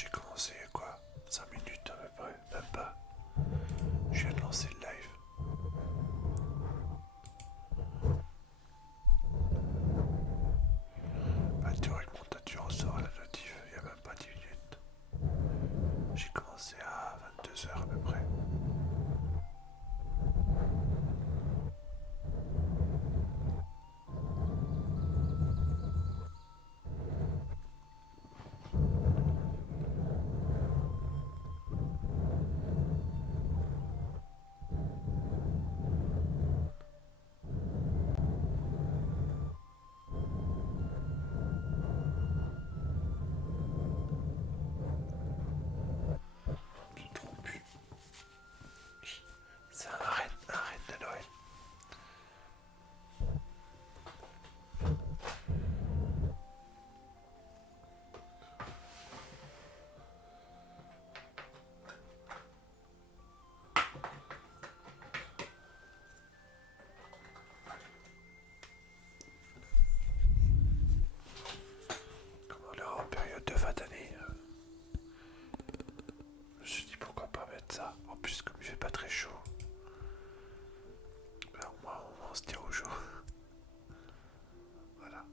J'ai commencé quoi 5 minutes à peu près, même pas. Je viens de lancer le live. Bah théoriquement t'as dû recevoir la notif il y a même pas 10 minutes. J'ai commencé à 22 h à peu près. Je me trompe plus. C'est un reine de Noël. Comme on est en période de fin d'année, je me suis dit pourquoi pas mettre ça. En plus comme il fait pas très chaud, bah, au moins on se tient au jour. Voilà.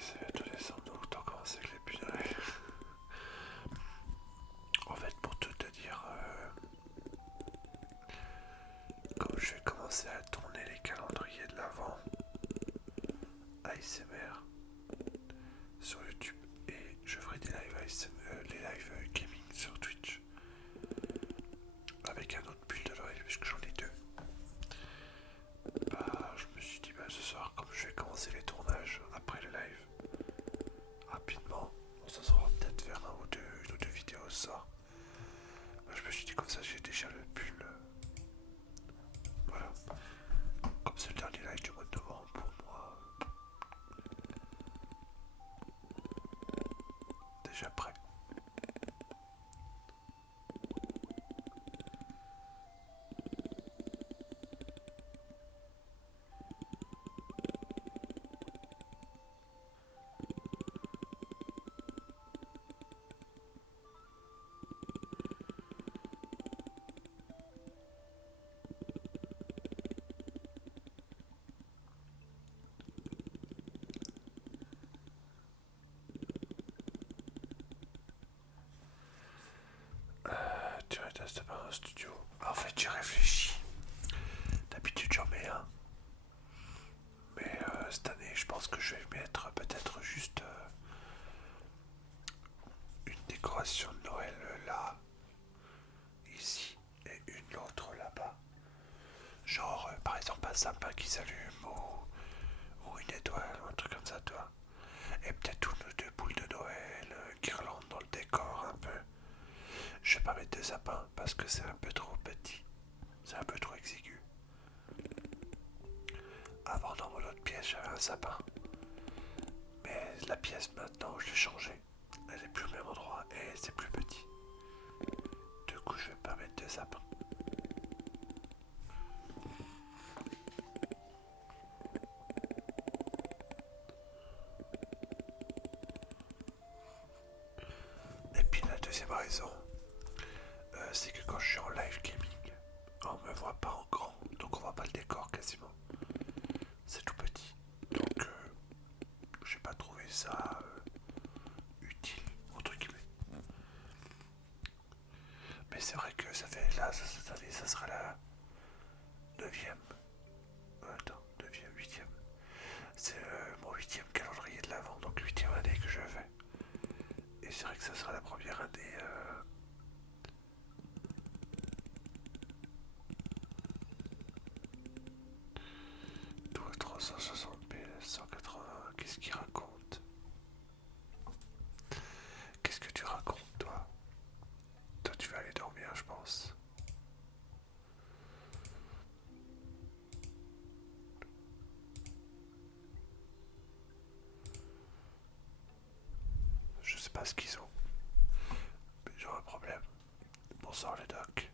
C'est bientôt décembre, donc autant commencer avec les puces de Noël. En fait, pour tout te dire, comme je vais commencer à tourner les calendriers de l'avant ASMR sur YouTube et je ferai des lives ASMR, les lives gaming sur Twitch avec un autre pull de Noël puisque j'en ai deux. Bah, je me suis dit, bah, ce soir, comme je vais commencer les tournages après le live rapidement, ça sera peut-être faire une ou deux vidéos ce soir. Bah, je me suis dit, comme ça, j'ai déjà le pull. Voilà. Comme c'est le dernier live du mois de novembre pour moi, déjà prêt. Tu restes pas dans un studio. En fait, j'ai réfléchi. D'habitude, j'en mets un. Mais cette année, je pense que je vais mettre peut-être juste une décoration de Noël là, ici, et une autre là-bas. Genre, par exemple, un sapin qui s'allume ou une étoile, ou un truc comme ça, tu vois. Et peut-être une ou deux boules de Noël, guirlandes dans le décor un peu. Je vais pas mettre de sapin parce que c'est un peu trop petit. C'est un peu trop exigu. Avant, dans mon autre pièce, j'avais un sapin. Mais la pièce maintenant, je l'ai changée. Elle est plus au même endroit et c'est plus petit. Du coup, je vais pas mettre de sapin. Et puis la deuxième raison, c'est que quand je suis en live gaming, on me voit pas en grand, donc on voit pas le décor quasiment. C'est tout petit. Donc j'ai pas trouvé ça utile, entre guillemets. Mais c'est vrai que ça fait là, cette année, ça sera la 9ème. Attends, 9ème, 8ème. C'est mon 8ème calendrier de l'avant, donc 8ème année que je fais. Et c'est vrai que ça sera la première année. 360 PS 180, qu'est-ce qu'il raconte? Qu'est-ce que tu racontes, toi? sort les docs.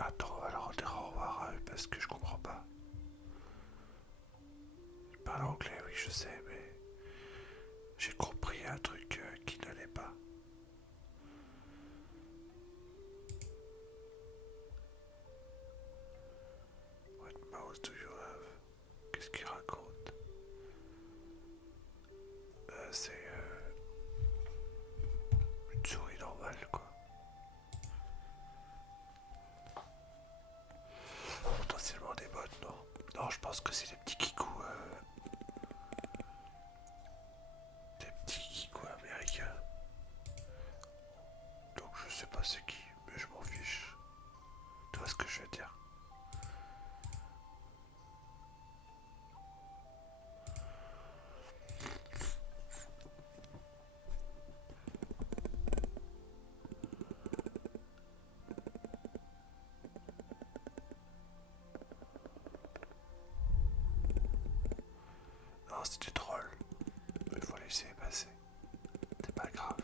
Attends, on va leur dire au revoir à eux parce que je comprends pas. Ils parlent anglais, oui, je sais, mais j'ai compris un truc qui n'allait pas. What mouse do you have? Qu'est-ce qu'il raconte? C'est une souris normale, quoi. Potentiellement des bots, non. Non, je pense que c'est des petits kikous. Des petits kikous américains. Donc je sais pas c'est qui, mais je m'en fiche. Tu vois ce que je veux dire? Non, c'était drôle. Il faut laisser passer. C'est pas grave.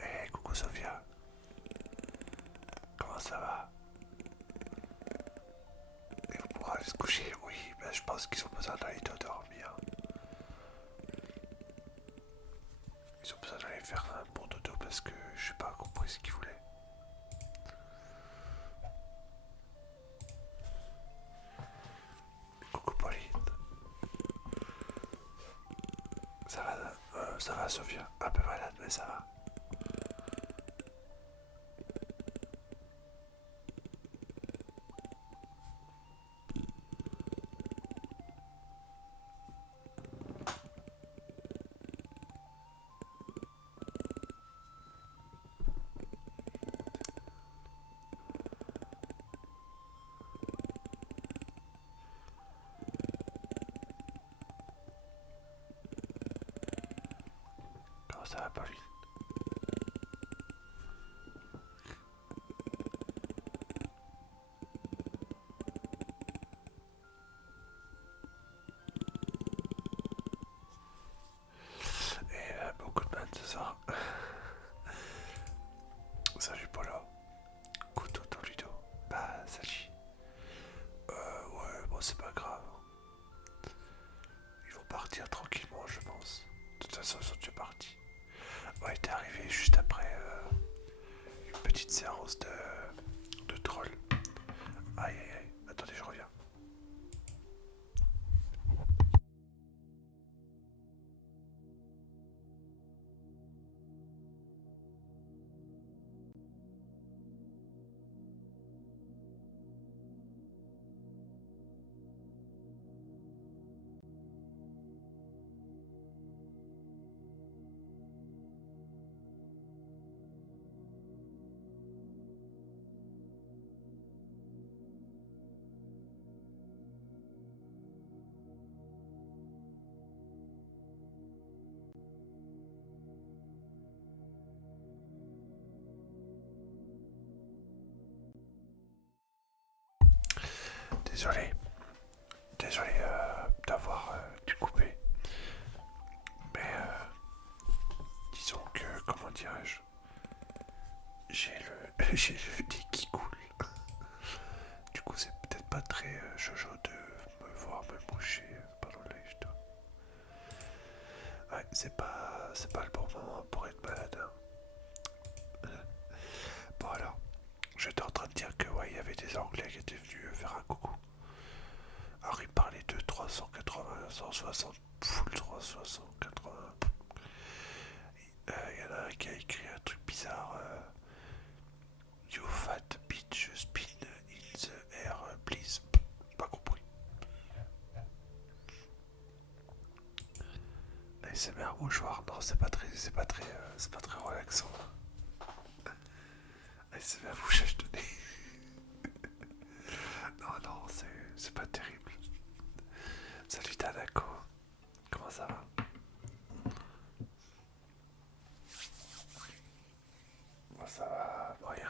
Eh, coucou Sophia. Comment ça va? Et vous pourrez aller se coucher? Oui, ben je pense qu'ils ont besoin d'aller dormir. Ils ont besoin d'aller faire un bon dodo parce que je n'ai pas compris ce qu'ils voulaient. Coucou Pauline. Ça va Sophia? Un peu malade mais ça va. Comment ça va Pauline? Et beaucoup de mal ce soir. Salut Polo. Couteau dans le dos. Bah salut. Ouais, bon c'est pas grave. Ils vont partir tranquillement je pense. De toute façon ils sont déjà partis. Ouais, t'es arrivé juste après une petite séance de troll. Aïe aïe aïe, attendez je reviens. Désolé, désolé d'avoir dû couper. Mais disons que, comment dirais-je, j'ai le nez qui coule. Du coup, c'est peut-être pas très jojo de me voir me moucher pendant le live. Ouais, c'est pas le bon moment pour être malade. Hein. Bon alors, j'étais en train de dire que ouais, il y avait des Anglais qui étaient venus faire un coucou. Alors ils parlaient de 380, 160, full 380. Il y en a un qui a écrit un truc bizarre. You fat bitch spin in the air, please. Pas compris. ASMR mouchoir, non, c'est pas très relaxant. ASMR mouchage de nez. Non, non, c'est pas terrible. Salut Tanako, comment ça va? Moi ça va, moyen.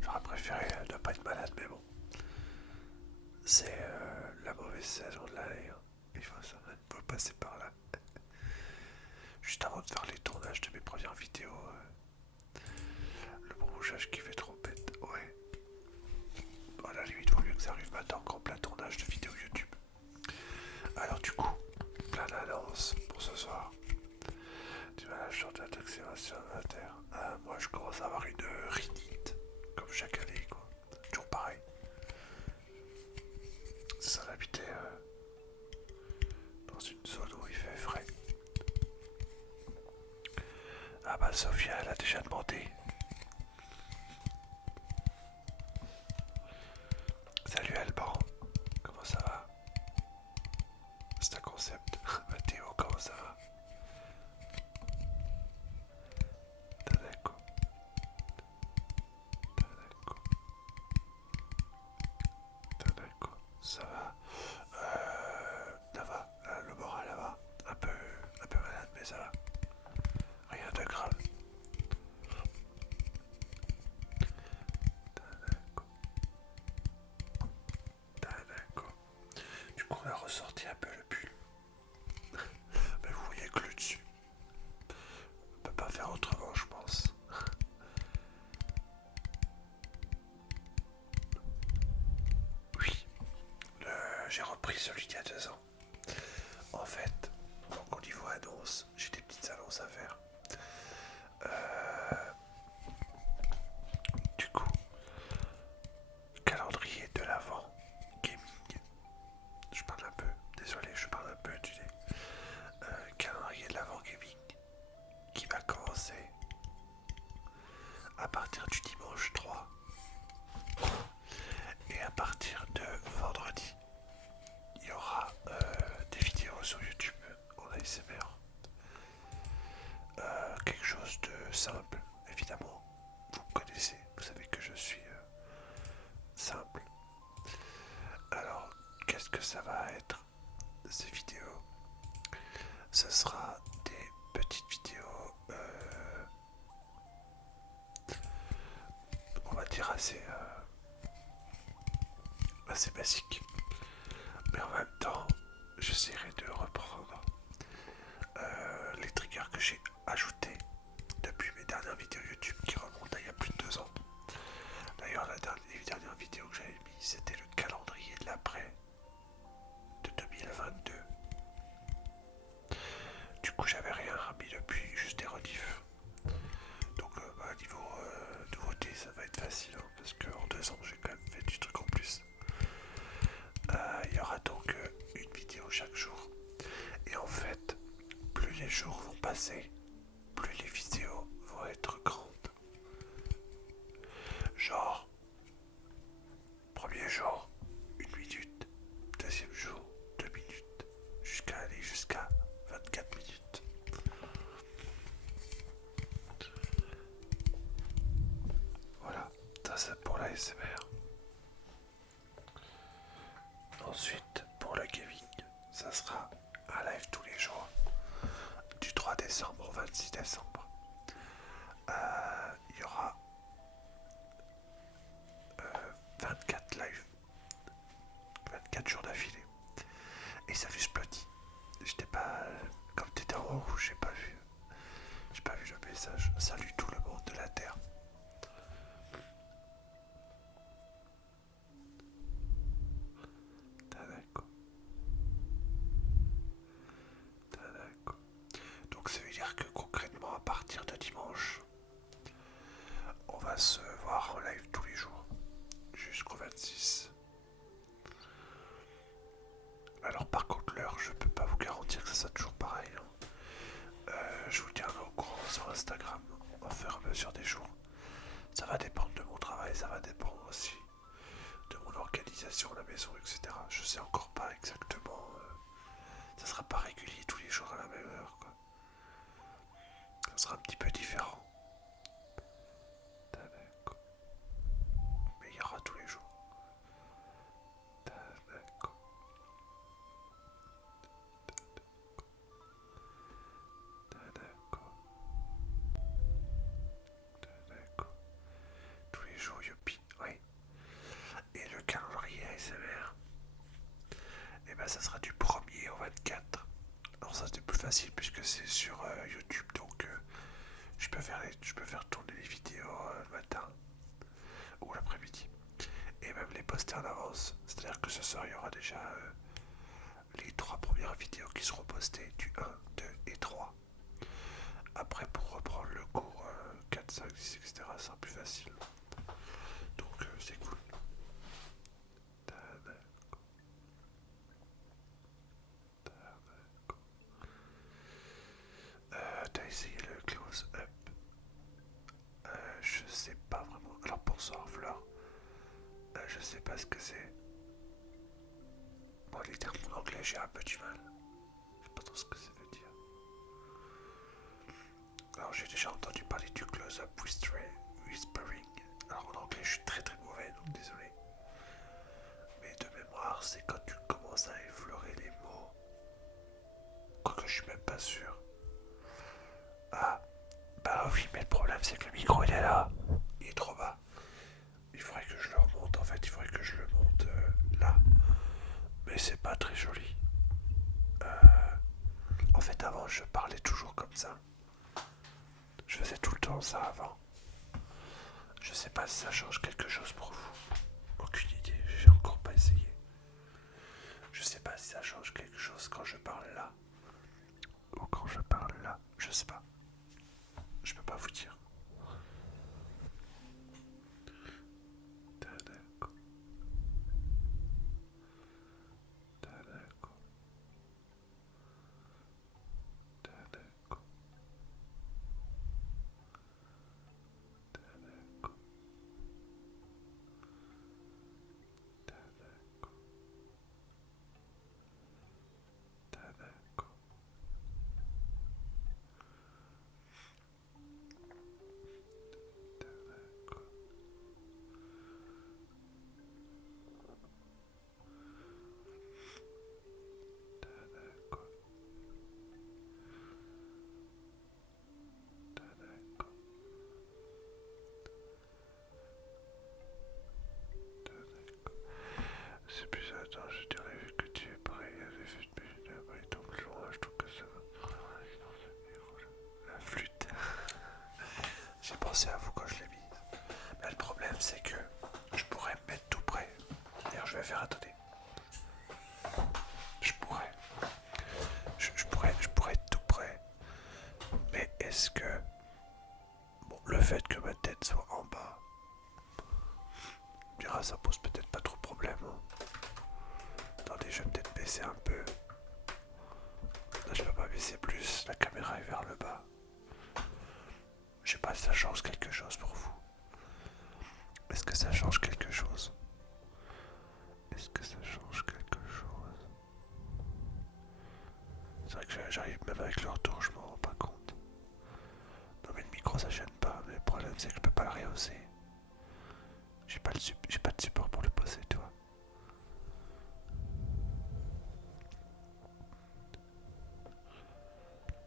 J'aurais préféré ne pas être malade, mais bon. C'est mauvaise saison de l'année. Hein. Il faut passer par là. Juste avant de faire les tournages de mes premières vidéos, le bronzage qui fait trop bête. Ouais. À la limite, vaut mieux que ça arrive maintenant qu'en plein tournage de vidéos YouTube. Alors du coup, plein d'annonces pour ce soir. Tu vas la chanter d'accélération de la Terre. Moi je commence à avoir une rhinite, comme chaque année quoi. Toujours pareil. C'est ça d'habiter dans une zone où il fait frais. Ah bah Sophia elle a déjà demandé. Salut Alban, comment ça va? C'est un concept. Mathéo, comment ça va? Tadako, Tadako, Tadako, ça va? Ça va, le moral là va. Un peu malade mais ça va. Rien de grave. Tadako, Tadako. Du coup on a ressorti un peu le pull. Mais vous voyez que le dessus. On peut pas faire autrement je pense. Oui, j'ai repris celui d'il y a 2 ans. En fait, donc au niveau annonce, j'ai des petites annonces à faire. Du coup, calendrier de l'avant gaming. Je parle un peu, désolé, je parle un peu, tu sais. Calendrier de l'avant gaming qui va commencer à partir du dimanche 3 et à partir de vendredi. Il y aura des vidéos sur YouTube en ASMR. Quelque chose de simple, évidemment. Vous me connaissez, vous savez que je suis simple. Alors, qu'est-ce que ça va être ces vidéos? Ce sera des petites vidéos, on va dire assez basiques. Mais en même temps, j'essaierai de reprendre les triggers que j'ai ajoutés depuis mes dernières vidéos YouTube qui remontent à il y a plus de 2 ans. D'ailleurs, les dernières vidéos que j'avais mis, c'était le calendrier de l'après de 2022. Du coup, j'avais rien remis depuis, juste des rediffs. Donc, niveau nouveauté, ça va être facile, hein, parce qu'en 2 ans, j'ai quand même fait du truc en plus. Il y aura donc une vidéo chaque jour. Et en fait, plus les jours vont passer, plus les vidéos vont être grandes. Genre, premier jour, 1 minute. Deuxième jour, 2 minutes. Jusqu'à aller jusqu'à 24 minutes. Voilà, ça c'est pour la SMR. Ensuite, pour le gaming, ça sera un live tous les jours. Du 3 décembre au 26 décembre. Il y aura 24 lives. 24 jours d'affilée. Et ça explodit. J'étais pas. Comme t'étais en haut, j'ai pas vu. J'ai pas vu le message. Salut tout le monde de la Terre. Tadako. Tadako. Donc ça veut dire que concrètement, à partir de dimanche, on va se voir en live tous les jours. Jusqu'au 26. Alors par contre l'heure, je peux pas vous garantir que ça soit toujours pareil. Hein. Je vous tiendrai au courant sur Instagram au fur et à mesure des jours. Ça va dépendre de mon travail, ça va dépendre aussi de mon organisation à la maison, etc. Je sais encore pas exactement. Ça sera pas régulier tous les jours à la même heure, quoi. Ça sera un petit peu différent. Mais il y aura tous les jours. D'accord. D'accord. Tous les jours, youpi, oui. Et le calendrier ASMR, et ça sera du 1er au 24. Alors ça c'était plus facile puisque c'est sur YouTube, donc je peux faire tourner les vidéos le matin ou l'après-midi. Et même les poster en avance. C'est-à-dire que ce soir il y aura déjà les 3 premières vidéos qui seront postées du 1, 2 et 3. Après pour reprendre le cours 4, 5, 6, etc. ça sera plus facile. Donc c'est cool. T'as essayé le close up? Je sais pas vraiment. Alors pour Sorfleur, je sais pas ce que c'est. Bon, les termes en anglais, j'ai un peu du mal. Je sais pas trop ce que ça veut dire. Alors j'ai déjà entendu parler du close up whispering. Alors en anglais, je suis très très mauvais, donc désolé. Mais de mémoire, c'est quand tu commences à effleurer les mots. Quoique je suis même pas sûr. Ah, bah oui, mais le problème c'est que le micro il est là. Il est trop bas. Il faudrait que je le remonte en fait, il faudrait que je le monte là. Mais c'est pas très joli. En fait avant je parlais toujours comme ça. Je faisais tout le temps ça avant. Je sais pas si ça change quelque chose pour vous. Aucune idée, j'ai encore pas essayé. Je sais pas si ça change quelque chose quand je parle là. Ou quand je parle là. Je sais pas. Je peux pas vous dire. C'est plus attends, je dirais vu que tu es prêt, avait fait de et ton loin, je trouve que ça va. La flûte. J'ai pensé à vous quand je l'ai mise. Mais le problème c'est que je pourrais me mettre tout près. D'ailleurs je vais faire attendez. Je pourrais. Je pourrais être tout près. Mais est-ce que bon, le fait que ma tête soit en bas, tu diras ça pose peut-être pas trop de problème. Hein. Attendez, je vais peut-être baisser un peu. Là, je peux pas baisser plus, la caméra est vers le bas. Je sais pas si ça change quelque chose pour vous. Est-ce que ça change quelque chose? Est-ce que ça change quelque chose? C'est vrai que j'arrive même avec le retour, je m'en rends pas compte. Non mais le micro ça gêne pas, mais le problème c'est que je peux pas le rehausser. J'ai pas de support pour le poser, tu vois.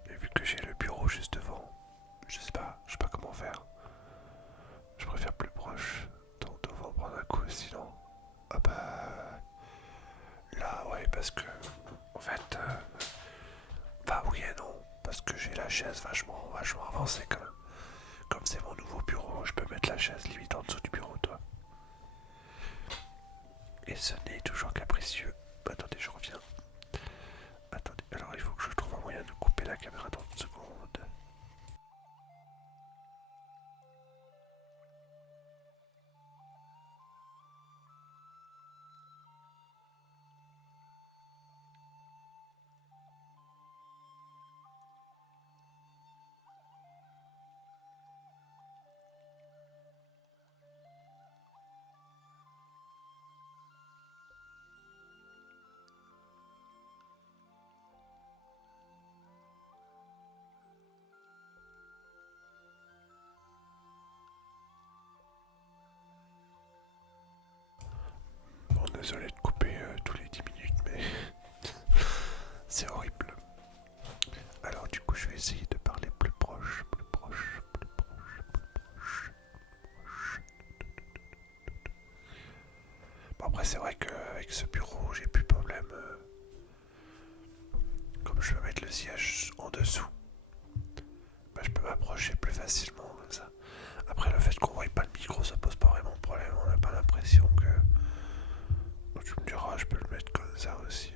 Et vu que j'ai le bureau juste devant, je sais pas comment faire. Je préfère plus proche, donc devant prendre un coup, sinon. Ah bah là ouais parce que en fait bah oui et non, parce que j'ai la chaise vachement avancée quand même. Comme c'est mon nouveau bureau, je peux mettre la chaise limite en dessous du bureau, toi. Et ce n'est toujours capricieux. Attendez, je reviens. Attendez, alors il faut que je trouve un moyen de couper la caméra dans une seconde. Bon, désolé de couper tous les 10 minutes, mais c'est horrible. Alors du coup, je vais essayer de parler plus proche, plus proche, plus proche, plus proche. Bon, après, c'est vrai qu'avec ce bureau, j'ai plus de problème. Comme je peux mettre le siège en dessous, bah, je peux m'approcher plus facilement comme ça. Après, le fait qu'on voit pas le micro, ça pose pas vraiment de problème. On n'a pas l'impression que. Tu me diras, je peux le mettre comme ça aussi.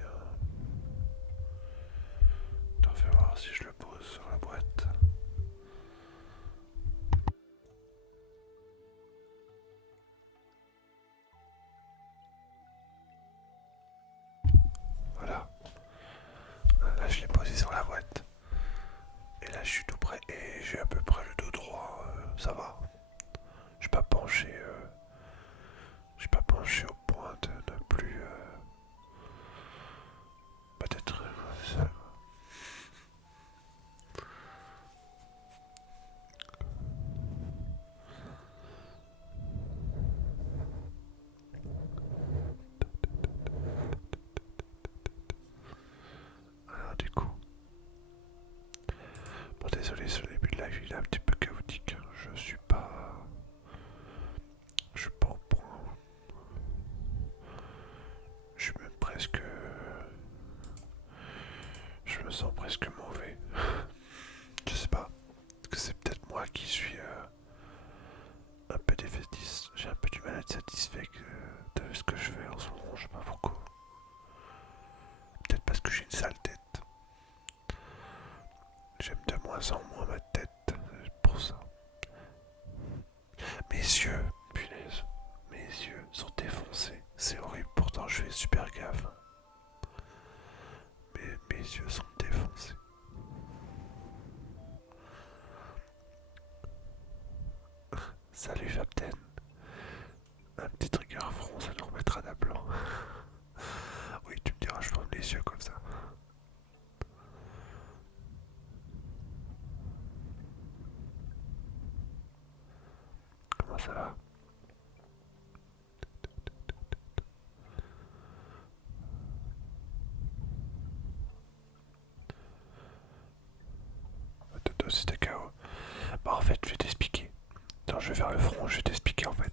Attends, fais voir si je le pose sur la boîte. Voilà. Là, je l'ai posé sur la boîte. Et là, je suis tout près. Et j'ai à peu près le dos droit. Ça va. Je suis pas penché. Je suis pas penché au point de ne plus. Peut-être. Ça. Alors, du coup. Bon, désolé, sur le début de live, il est un petit peu chaotique. Je suis pas. Je suis pas au point. Je suis même presque. Je me sens presque mauvais. Je sais pas. Est-ce que c'est peut-être moi qui suis un peu défaitiste. J'ai un peu du mal à être satisfait de ce que je fais en ce moment. Je sais pas pourquoi. Peut-être parce que j'ai une sale tête. J'aime de moins en moins ma tête. Pour ça. Mes yeux, punaise. Mes yeux sont défoncés. C'est horrible. Pourtant, je fais super gaffe. Mais mes yeux sont défoncés. Salut Japten. Un petit trigger front, ça nous remettra d'aplomb. Oui, tu me diras, je ferme les yeux comme ça. Comment ça va? Toto, c'était KO. Bah, en fait, je vais t'expliquer. Attends, je vais faire le front, je vais t'expliquer en fait.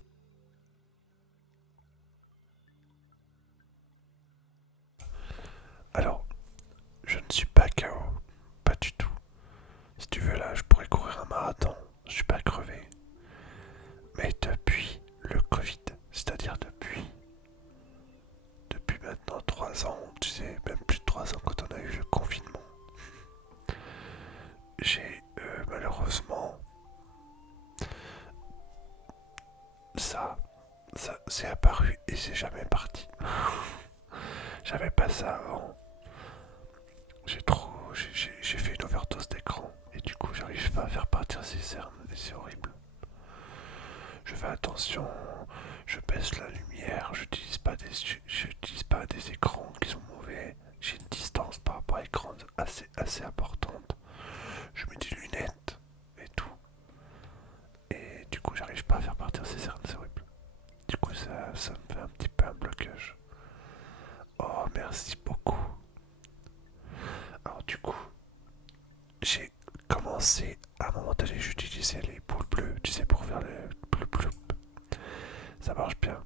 Alors, je ne suis pas KO. Pas du tout. Si tu veux, là, je pourrais courir un marathon. Je suis pas crevé. Mais depuis le Covid, c'est-à-dire depuis maintenant 3 ans, tu sais, même plus de 3 ans quand on a eu le confinement, j'ai malheureusement ça, ça c'est apparu et c'est jamais parti. J'avais pas ça avant. J'ai fait une overdose d'écran et du coup j'arrive pas à faire partir ces cernes et c'est horrible. Je fais attention, je baisse la lumière, j'utilise pas des écrans qui sont mauvais. J'ai une distance par rapport à l'écran assez importante. Je mets des lunettes et tout. Et du coup j'arrive pas à faire partir ces cernes, c'est horrible. Du coup ça me fait un petit peu un blocage. Oh merci beaucoup. Alors du coup, j'ai commencé à un moment donné, j'utilisais les boules bleues, tu sais, pour faire le bleu bleu. Ça marche bien.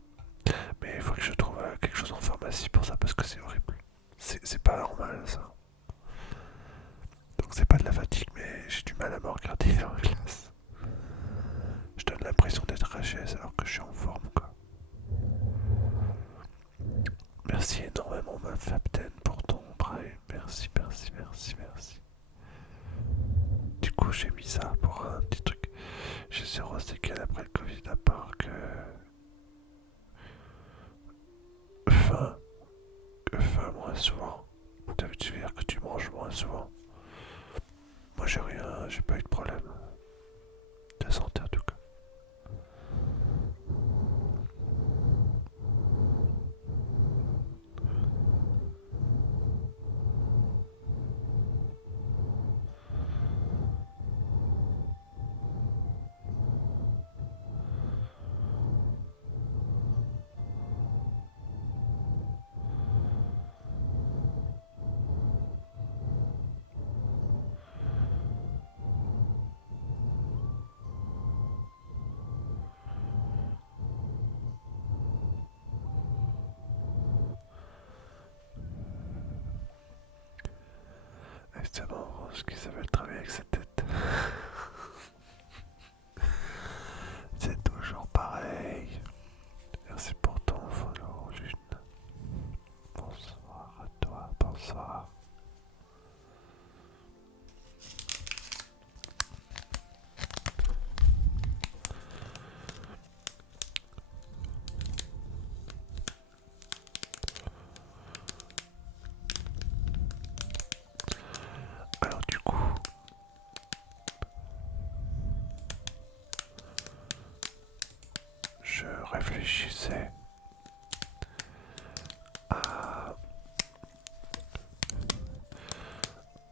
Mais il faut que je trouve quelque chose en pharmacie pour ça parce que c'est horrible. C'est pas normal ça. Donc c'est pas de la fatigue, mais j'ai du mal à me regarder en classe. Je donne l'impression d'être HS alors que je suis en forme quoi. Merci énormément ma Fabten pour ton prêt. Merci, merci, merci, merci. Du coup j'ai mis ça pour un petit truc. J'ai zéro séquelle après le Covid à part que faim, faim moins souvent. Tu veux dire que tu manges moins souvent. Moi j'ai rien, j'ai pas eu de problème de santé en tout cas. exactement ce qui s'appelle travailler avec sa tête. C'est toujours pareil. Merci pour ton follow, Lune. Bonsoir à toi, bonsoir. Alors du coup, je réfléchissais à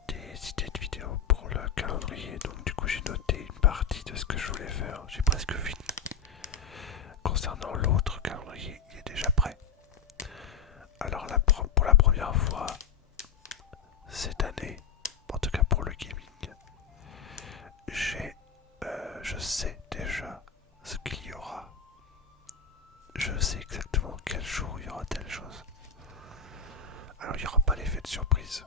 des idées de vidéos pour le calendrier. Donc du coup j'ai noté une partie de ce que je voulais faire. J'ai presque fini. Concernant l'autre calendrier, il est déjà prêt. Alors pour la première fois cette année, en tout cas pour le gaming, je sais déjà ce qu'il y aura. Je sais exactement quel jour il y aura telle chose. Alors il n'y aura pas l'effet de surprise.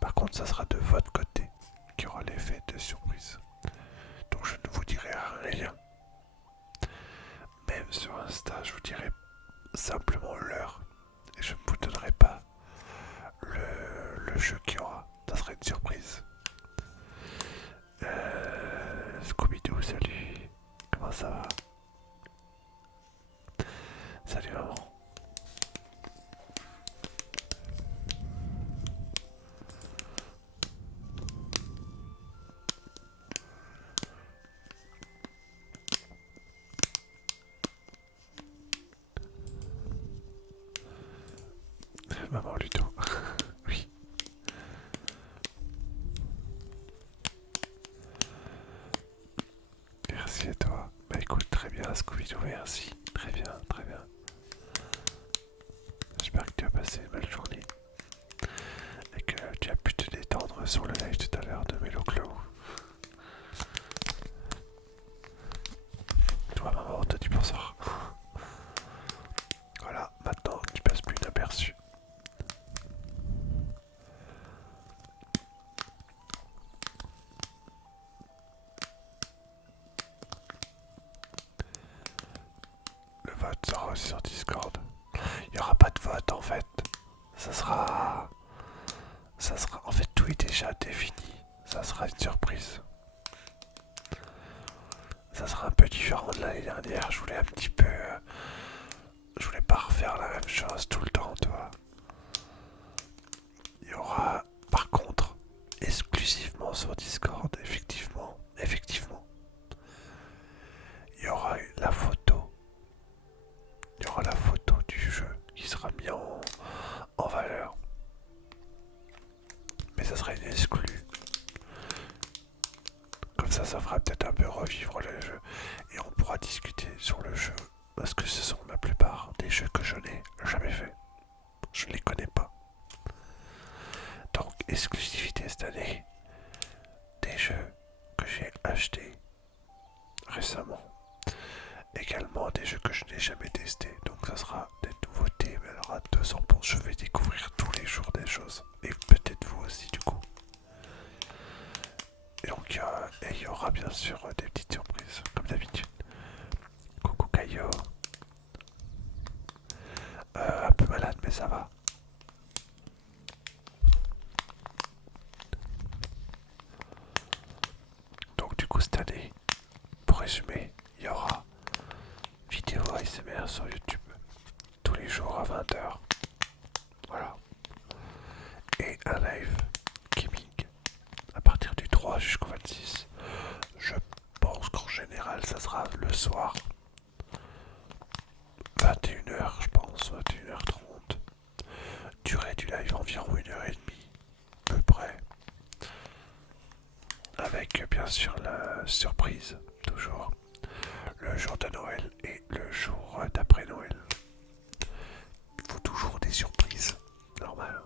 Par contre, ça sera de votre côté qu'il y aura l'effet de surprise. Donc je ne vous dirai rien. Même sur Insta, je vous dirai simplement l'heure. Et je ne vous donnerai pas le jeu qu'il y aura. Ça sera une surprise. Scooby-Doo, salut. Comment ça va? Salut maman. Maman Ludo. Oui. Merci à toi. Bah écoute, très bien Scooby-Doo, merci. Très bien, très bien. J'espère que tu as passé une belle journée. Et que tu as pu te détendre sur le live tout à l'heure de Méloclo. Toi maman, on te dit bonsoir. Voilà, maintenant tu passes plus inaperçu. Le vote sera aussi sur Discord. Il n'y aura pas de vote en fait. Ça sera. En fait, tout est déjà défini. Ça sera une surprise. Ça sera un peu différent de l'année dernière. Je voulais un petit peu. Je voulais pas refaire la même chose tout le temps, tu vois. Il y aura, par contre, exclusivement sur Discord, effectivement. Il y aura la photo. Il y aura la photo du jeu qui sera mis en valeur. Mais ça sera une exclue. Comme ça fera peut-être un peu revivre le jeu. Et on pourra discuter sur le jeu. Parce que ce sont la plupart des jeux que je n'ai jamais fait. Je ne les connais pas. Donc, exclusivité cette année. Des jeux que j'ai achetés récemment. Également des jeux que je n'ai jamais testés. Donc ça sera des nouveautés. Mais alors à 200%, je vais découvrir tous les jours des choses. Et peut-être vous aussi du coup. Et donc il y aura bien sûr des petites surprises. Comme d'habitude. Coucou Caillot. Un peu malade mais ça va. Donc du coup cette année, pour résumer, il y aura vidéo ASMR sur YouTube tous les jours à 20h. Voilà. Et un live gaming à partir du 3 jusqu'au 26. Je pense qu'en général ça sera le soir. 21h je pense, 21h30. Durée du live environ 1h30 à peu près. Avec bien sûr la surprise, toujours. Le jour de Noël et le jour d'après Noël. Il faut toujours des surprises, normal.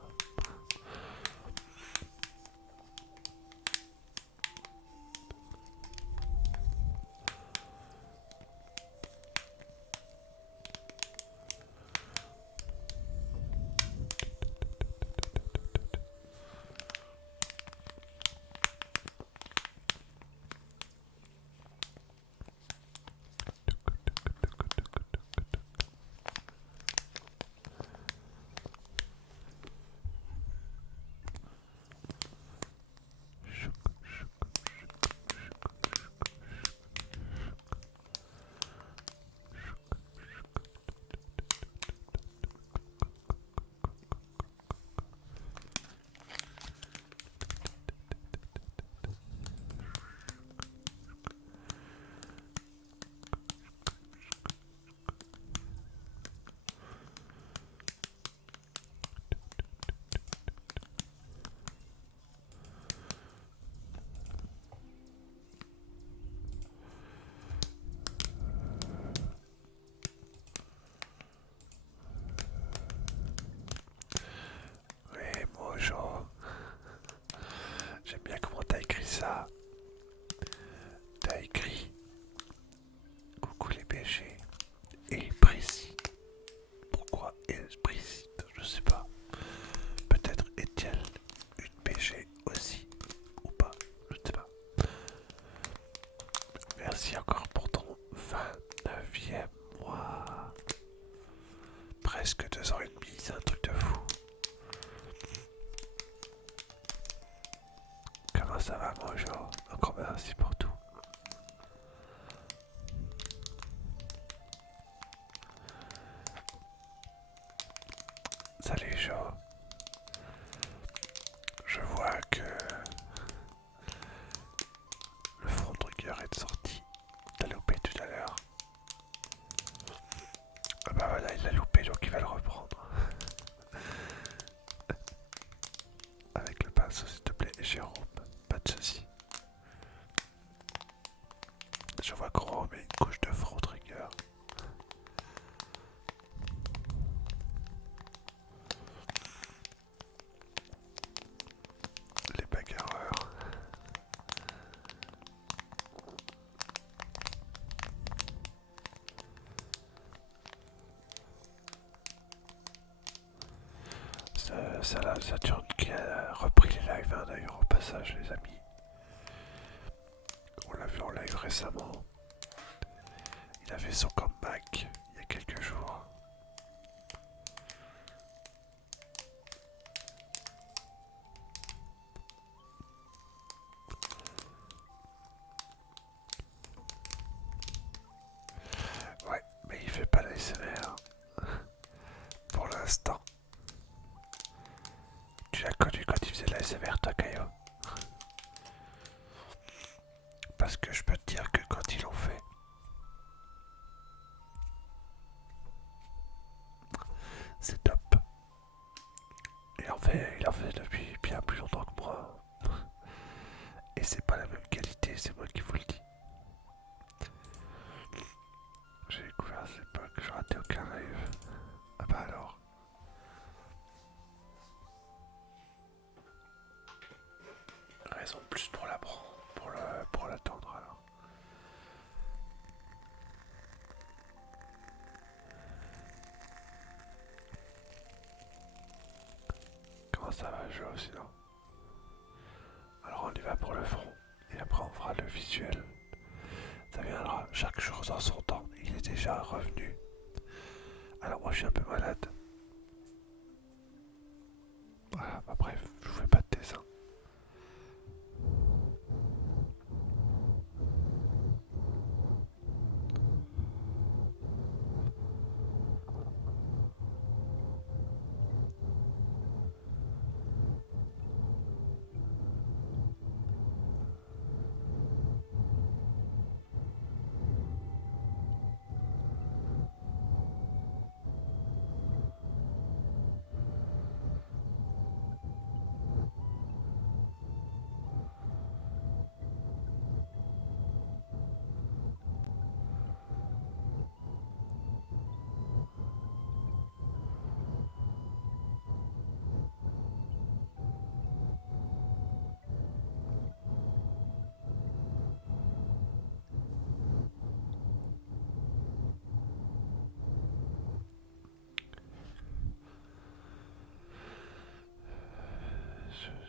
Salut Joe. Je vois que le front trigger est sorti. T'as loupé tout à l'heure. Ah bah voilà, il l'a loupé donc il va le reprendre. Avec le pinceau s'il te plaît, Jérôme. Pas de soucis. Je vois qu'on remet une couche de front trigger. Les bagarreurs. Saturne qui a repris les lives hein, d'ailleurs au passage les amis. On l'a vu en live récemment. Il a fait son comeback il y a quelques jours. Ouais, mais il fait pas l'ASMR pour l'instant. Tu l'as connu quand il faisait l'ASMR toi Caio? Parce que je peux te dire que quand ils l'ont fait, c'est top. Il en fait depuis bien plus longtemps que moi. Et c'est pas la même qualité, c'est moi qui vous le dis. J'ai découvert à cette époque, je ratais aucun live. Ah bah alors. Raison de plus pour l'apprendre, pour l'attendre alors. Comment ça va Joe sinon? Alors on y va pour le front. Et après on fera le visuel. Ça viendra chaque jour dans son temps. Il est déjà revenu. Alors moi je suis un peu malade. Voilà, bah bref, je vous fais pas de dessin.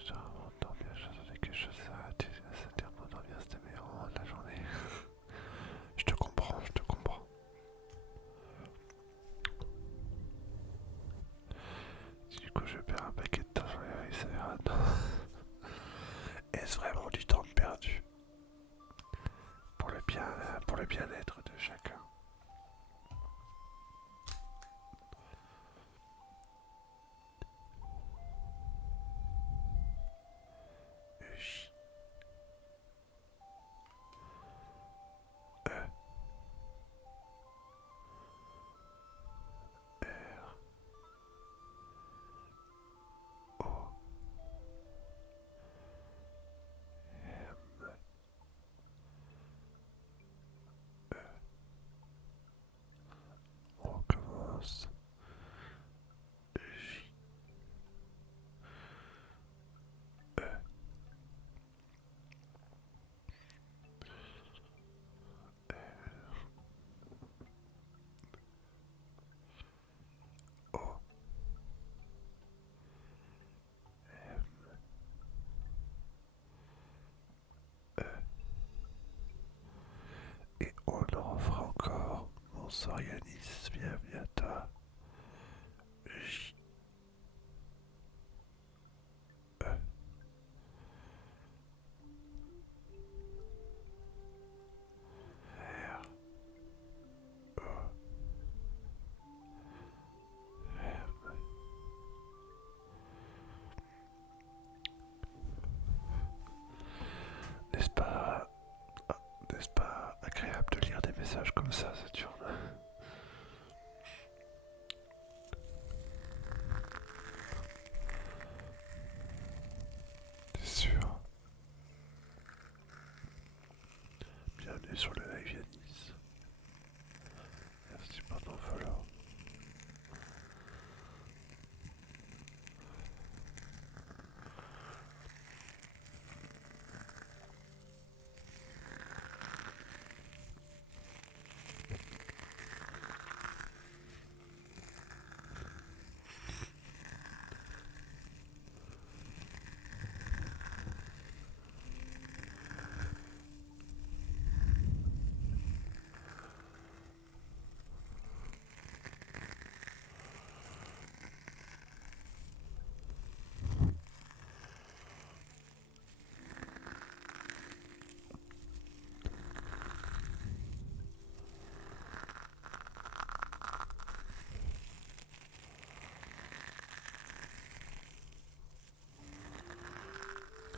Je m'entends bien, j'attendais que je s'arrête. Ça termine bien, c'était le meilleur moment de la journée. Je te comprends, je te comprends. Si du coup je perds un paquet de temps sur les ça ira. Est-ce vraiment du temps de perdu pour le bien-être de chacun? J, E, R, O, M, on commence. J, E, O, et on en fera encore. Bonsoir Yanis, bienvenue à toi. J, E, R, O, M, c'est sûr. Bienvenue sur le live Yanis. Merci pour ton follow.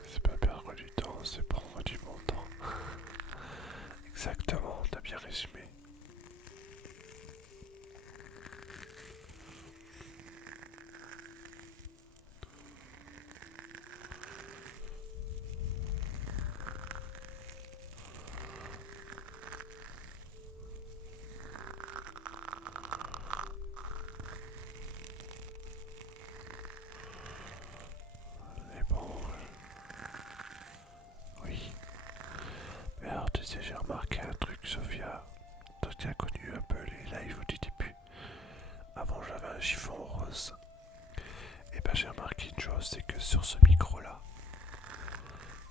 C'est pas perdre du temps, c'est prendre du bon temps. Exactement, t'as bien résumé. Mais bon, oui. Mais alors, tu sais, j'ai remarqué un truc, Sophia. Toi qui as connu un peu les lives du début. Avant, j'avais un chiffon rose. Et ben, j'ai remarqué une chose, c'est que sur ce micro-là,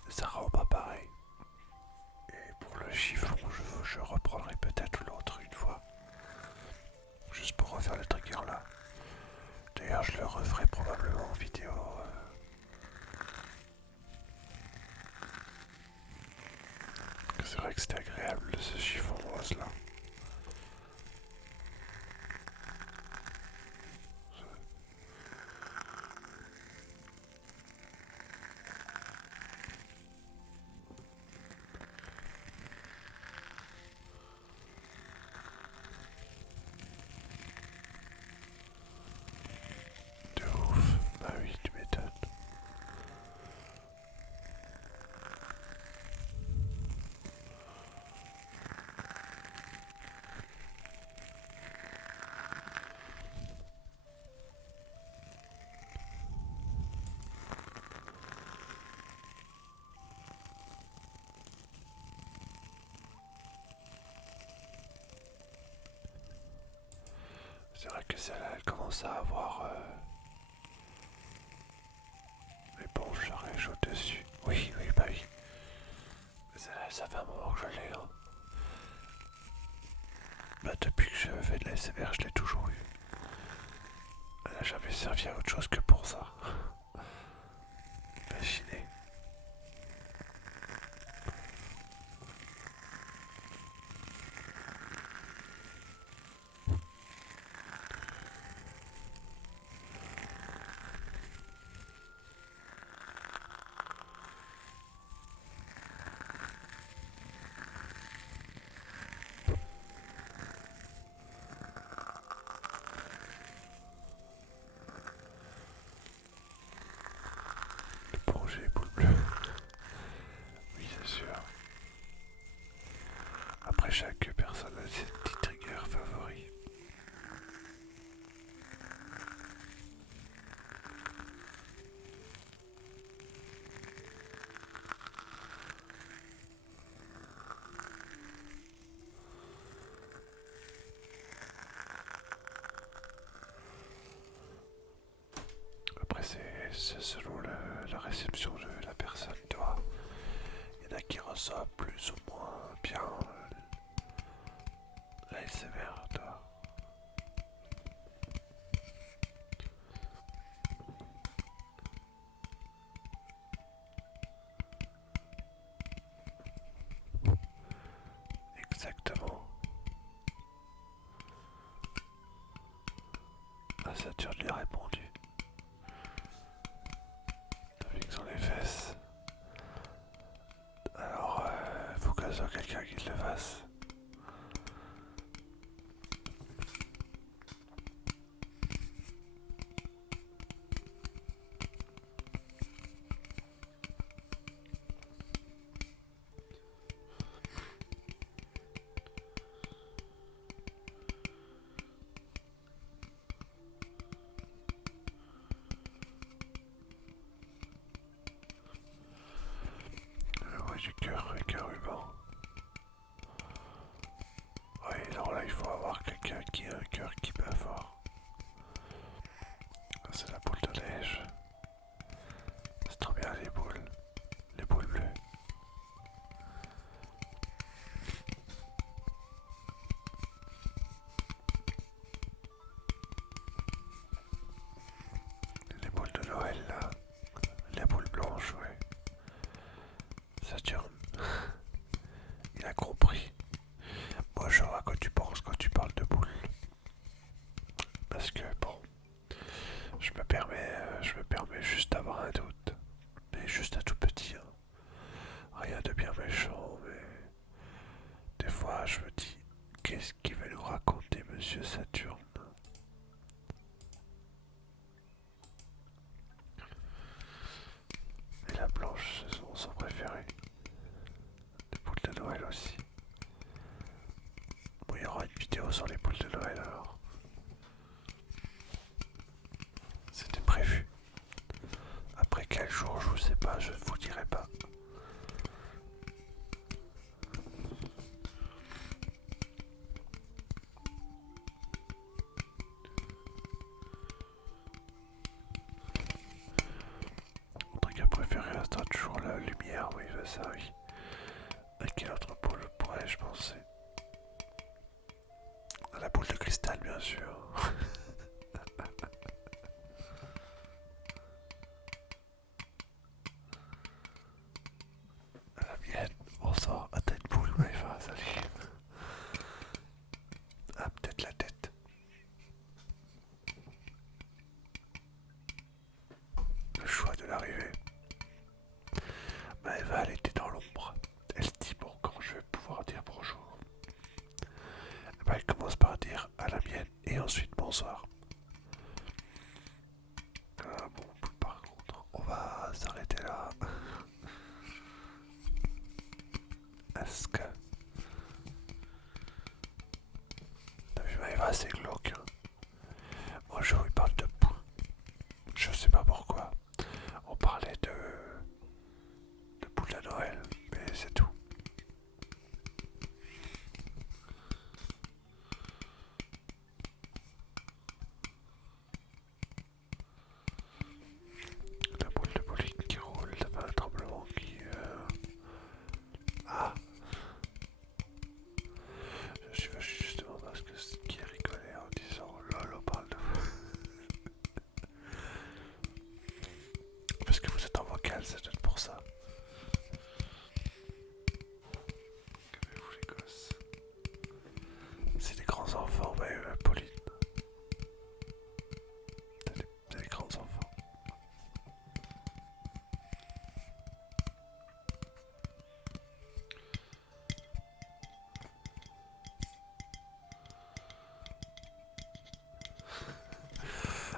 ça rend pas pareil. Et pour le chiffon, je reprendrai peut-être l'autre une fois. Juste pour refaire le trigger là. D'ailleurs, je le referai probablement en vidéo. C'est vrai que c'était agréable ce chiffon rose là. De ouf. Bah oui, tu m'étonnes. C'est vrai que celle-là, elle commence à avoir l'éponge, j'aurais chaud dessus. Oui, oui, bah oui. Mais celle-là, ça fait un moment que je l'ai. Hein. Bah depuis que je fais de la SMR, je l'ai toujours eu. Elle n'a jamais servi à autre chose que pour ça. Imaginez. L'éponge et les boules bleues. Oui, c'est sûr. Après, chaque personne a ses petits triggers favoris. Après, c'est selon la réception de la personne, tu vois. Il y en a qui reçoivent plus ou moins bien l'ASMR, tu vois. Exactement. Ah, Saturne lui a répondu. T'as vu que sur les fesses. Alors, faut que ce soit quelqu'un qui le fasse. je me permets juste d'avoir un doute. Mais juste un tout petit, hein. Rien de bien méchant, mais des fois je me dis, qu'est-ce qu'il va nous raconter Monsieur Saturne? Et la blanche, c'est son préféré. Les boules de Noël aussi. Bon, il y aura une vidéo sur les boules de Noël alors. C'était prévu. Après quel jour, je vous sais pas, je ne vous dirai pas. Mon truc à préférer restera toujours la lumière, oui, ça oui. À quel autre boule pourrais-je penser? À la boule de cristal, bien sûr. À la mienne, bonsoir, à tête boule, Maïva, salut. Ah, peut-être la tête. Le choix de l'arrivée. Maëva, elle était dans l'ombre. Elle dit bon, quand je vais pouvoir dire bonjour. Bah, elle commence par dire à la mienne et ensuite bonsoir. Ah bon, par contre, on va s'arrêter là. Est-ce que... T'as vu Maëva, c'est glauque. Hein. Moi, je lui parle de poule. Je sais pas pourquoi. On parlait de boule à Noël, mais c'est tout. La boule de bowling qui roule, t'as pas un tremblement qui... Ah, je suis fâché justement parce que ce qui rigolait en disant lol, on parle de... Parce que vous êtes en vocal, c'est peut-être pour ça. Qu'avez-vous les gosses? C'est des grands enfants, mais Pauline. T'as des grands enfants.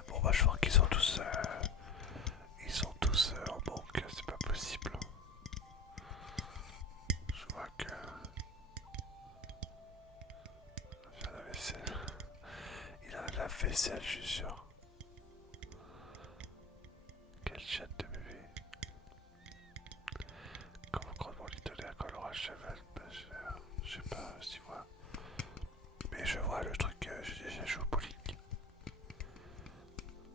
Bon bah je vois qu'ils sont tous... ils sont tous en manque, c'est pas possible. Je vois que... Faire la vaisselle. Il a la vaisselle, je suis sûr. Quel chat de bébé. Quand vous croisez mon littéraire, quand l'aura cheval, bah, je sais pas si tu vois. Mais je vois le truc, j'ai déjà joué au bowling.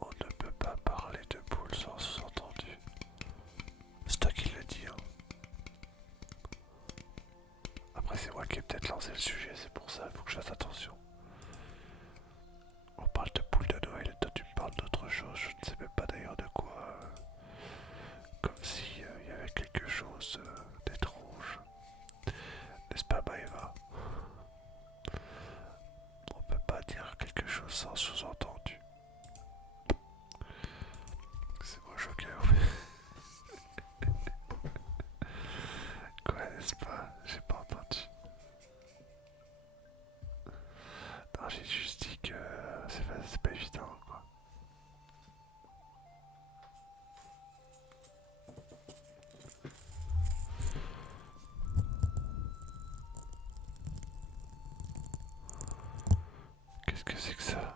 On ne peut pas parler de boules sans sous-entendu. C'est toi qui le dis, hein. Après, c'est moi qui ai peut-être lancé le sujet, c'est pour ça, il faut que je fasse attention. On parle de boules de Noël et toi tu me parles d'autre chose, je ne sais même pas d'ailleurs de quoi. Comme si y avait quelque chose d'étrange. N'est-ce pas Maëva? On peut pas dire quelque chose sans sous-entendu. C'est moi Joker. Quoi, n'est-ce pas? J'ai pas entendu. Non, j'ai juste dit que c'est pas évident, quoi. Qu'est-ce que c'est que ça?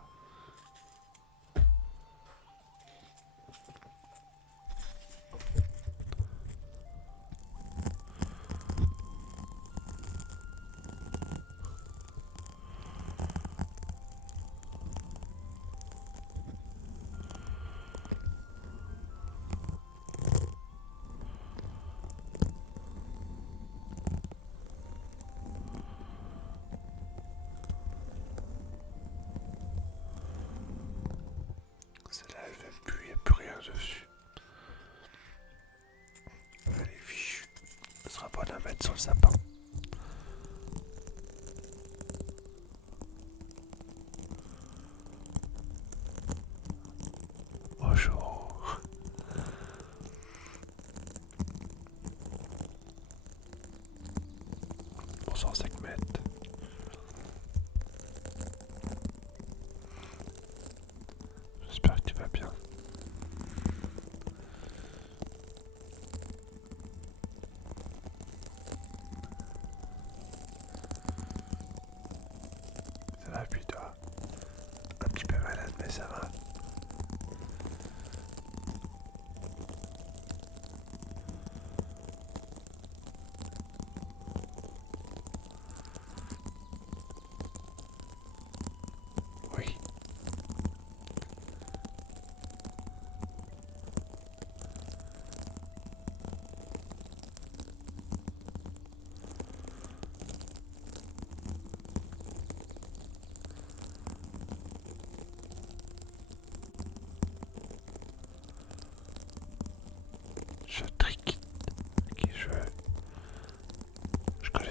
Celle-là, elle fait plus, il n'y a plus rien dessus. Elle est fichue. Ce sera bonne à mettre sur le sapin. Oh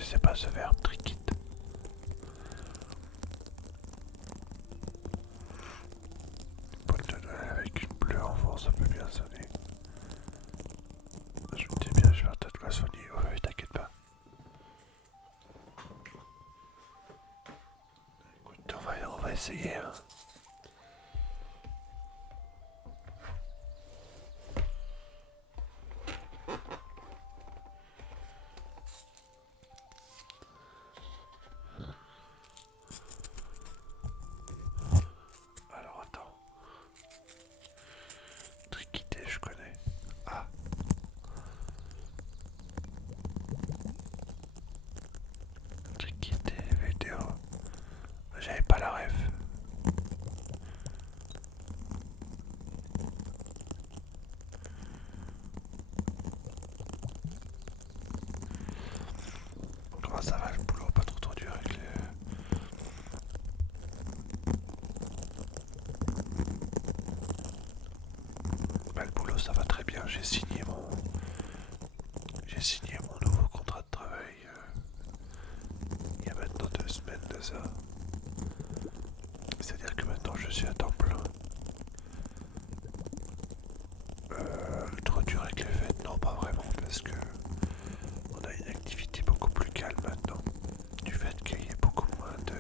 connaissais pas ce verbe triquite. Boîte de Noël avec une bleue en fond, ça peut bien sonner. Je me dis bien, je vais peut-être quoi sonner. Oui, t'inquiète pas. Écoute, on va essayer. Hein. Alors attends. Triquité, je connais. Ah. Triquité, vidéo. J'avais pas la ref. Comment ça va le boulot? Pas trop dur avec les... Bah, le boulot ça va très bien, j'ai signé mon nouveau contrat de travail il y a maintenant 2 semaines de ça. C'est-à-dire que maintenant je suis à temps plein. Trop dur avec les fêtes, non pas vraiment parce que on a une activité beaucoup plus calme maintenant. Du fait qu'il y a beaucoup moins de...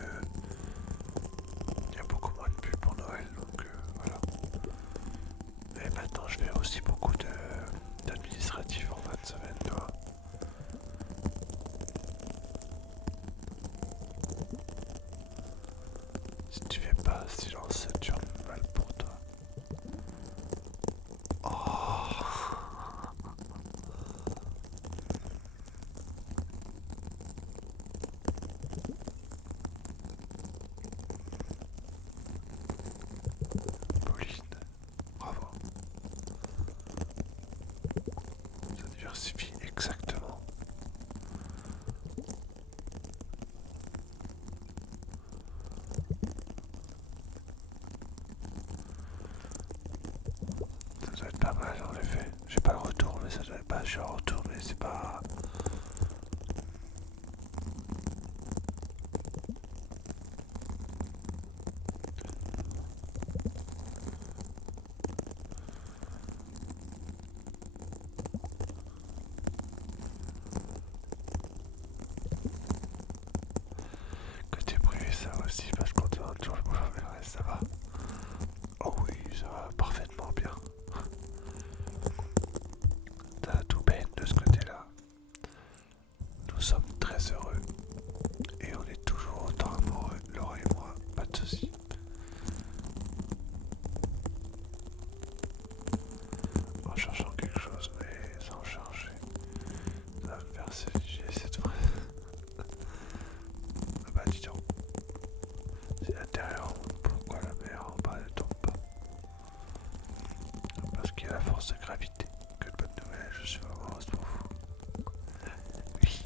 Il y a beaucoup moins de pubs pour Noël, donc voilà. Et maintenant je fais aussi beaucoup d'administratifs en fin de semaine, tu vois. Si tu fais pas silence, ça tourne mal pour toi. Oh. Pauline, bravo. Ça diversifie exactement. Ça doit être pas mal en effet. J'ai pas le retour, mais ça doit être pas. J'ai un retour, mais c'est pas. Côté privé, ça va aussi, parce qu'on te demande toujours le boulot, mais ouais, ça va. Oh oui, ça va parfaitement bien. T'as tout peine de ce côté-là. Nous sommes très heureux. Et on est toujours autant amoureux, Laura et moi, pas de soucis. En cherchant quelque chose, mais sans chercher. Ça va me faire j'ai cette phrase. Ah bah dis donc. C'est l'intérieur, pourquoi la mer en bas ne tombe pas? Parce qu'il y a la force de gravité. Que de bonne nouvelle, je suis vraiment heureuse pour vous. Oui.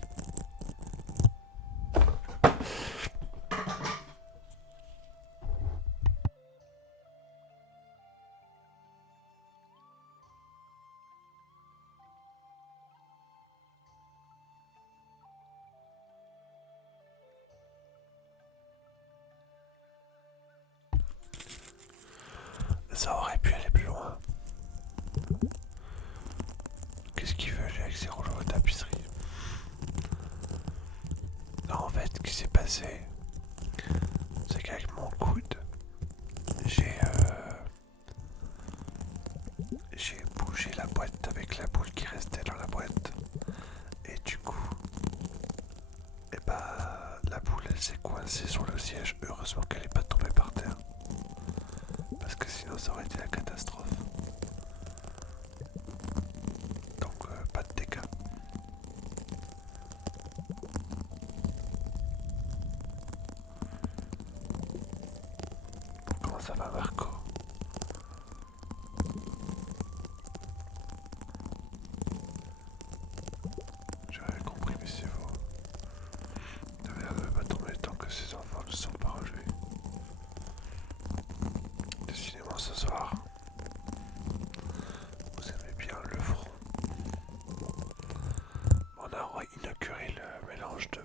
Ça aurait pu aller plus loin. Qu'est-ce qu'il veut lui avec ses rouleaux à tapisserie? Non, en fait, ce qui s'est passé, c'est qu'avec mon coude, j'ai bougé la boîte avec la boule qui restait dans la boîte. Et du coup, et bah, la boule elle s'est coincée sur le siège. Heureusement qu'elle n'est pas tombée par terre. Parce que sinon ça aurait été la catastrophe. Donc pas de dégâts. Comment ça va Marco? J'ai rien compris mais c'est faux. La verre ne va pas tomber tant que ses enfants ne sont pas relevés. Décidément ce soir, vous aimez bien le front. On a inauguré le mélange de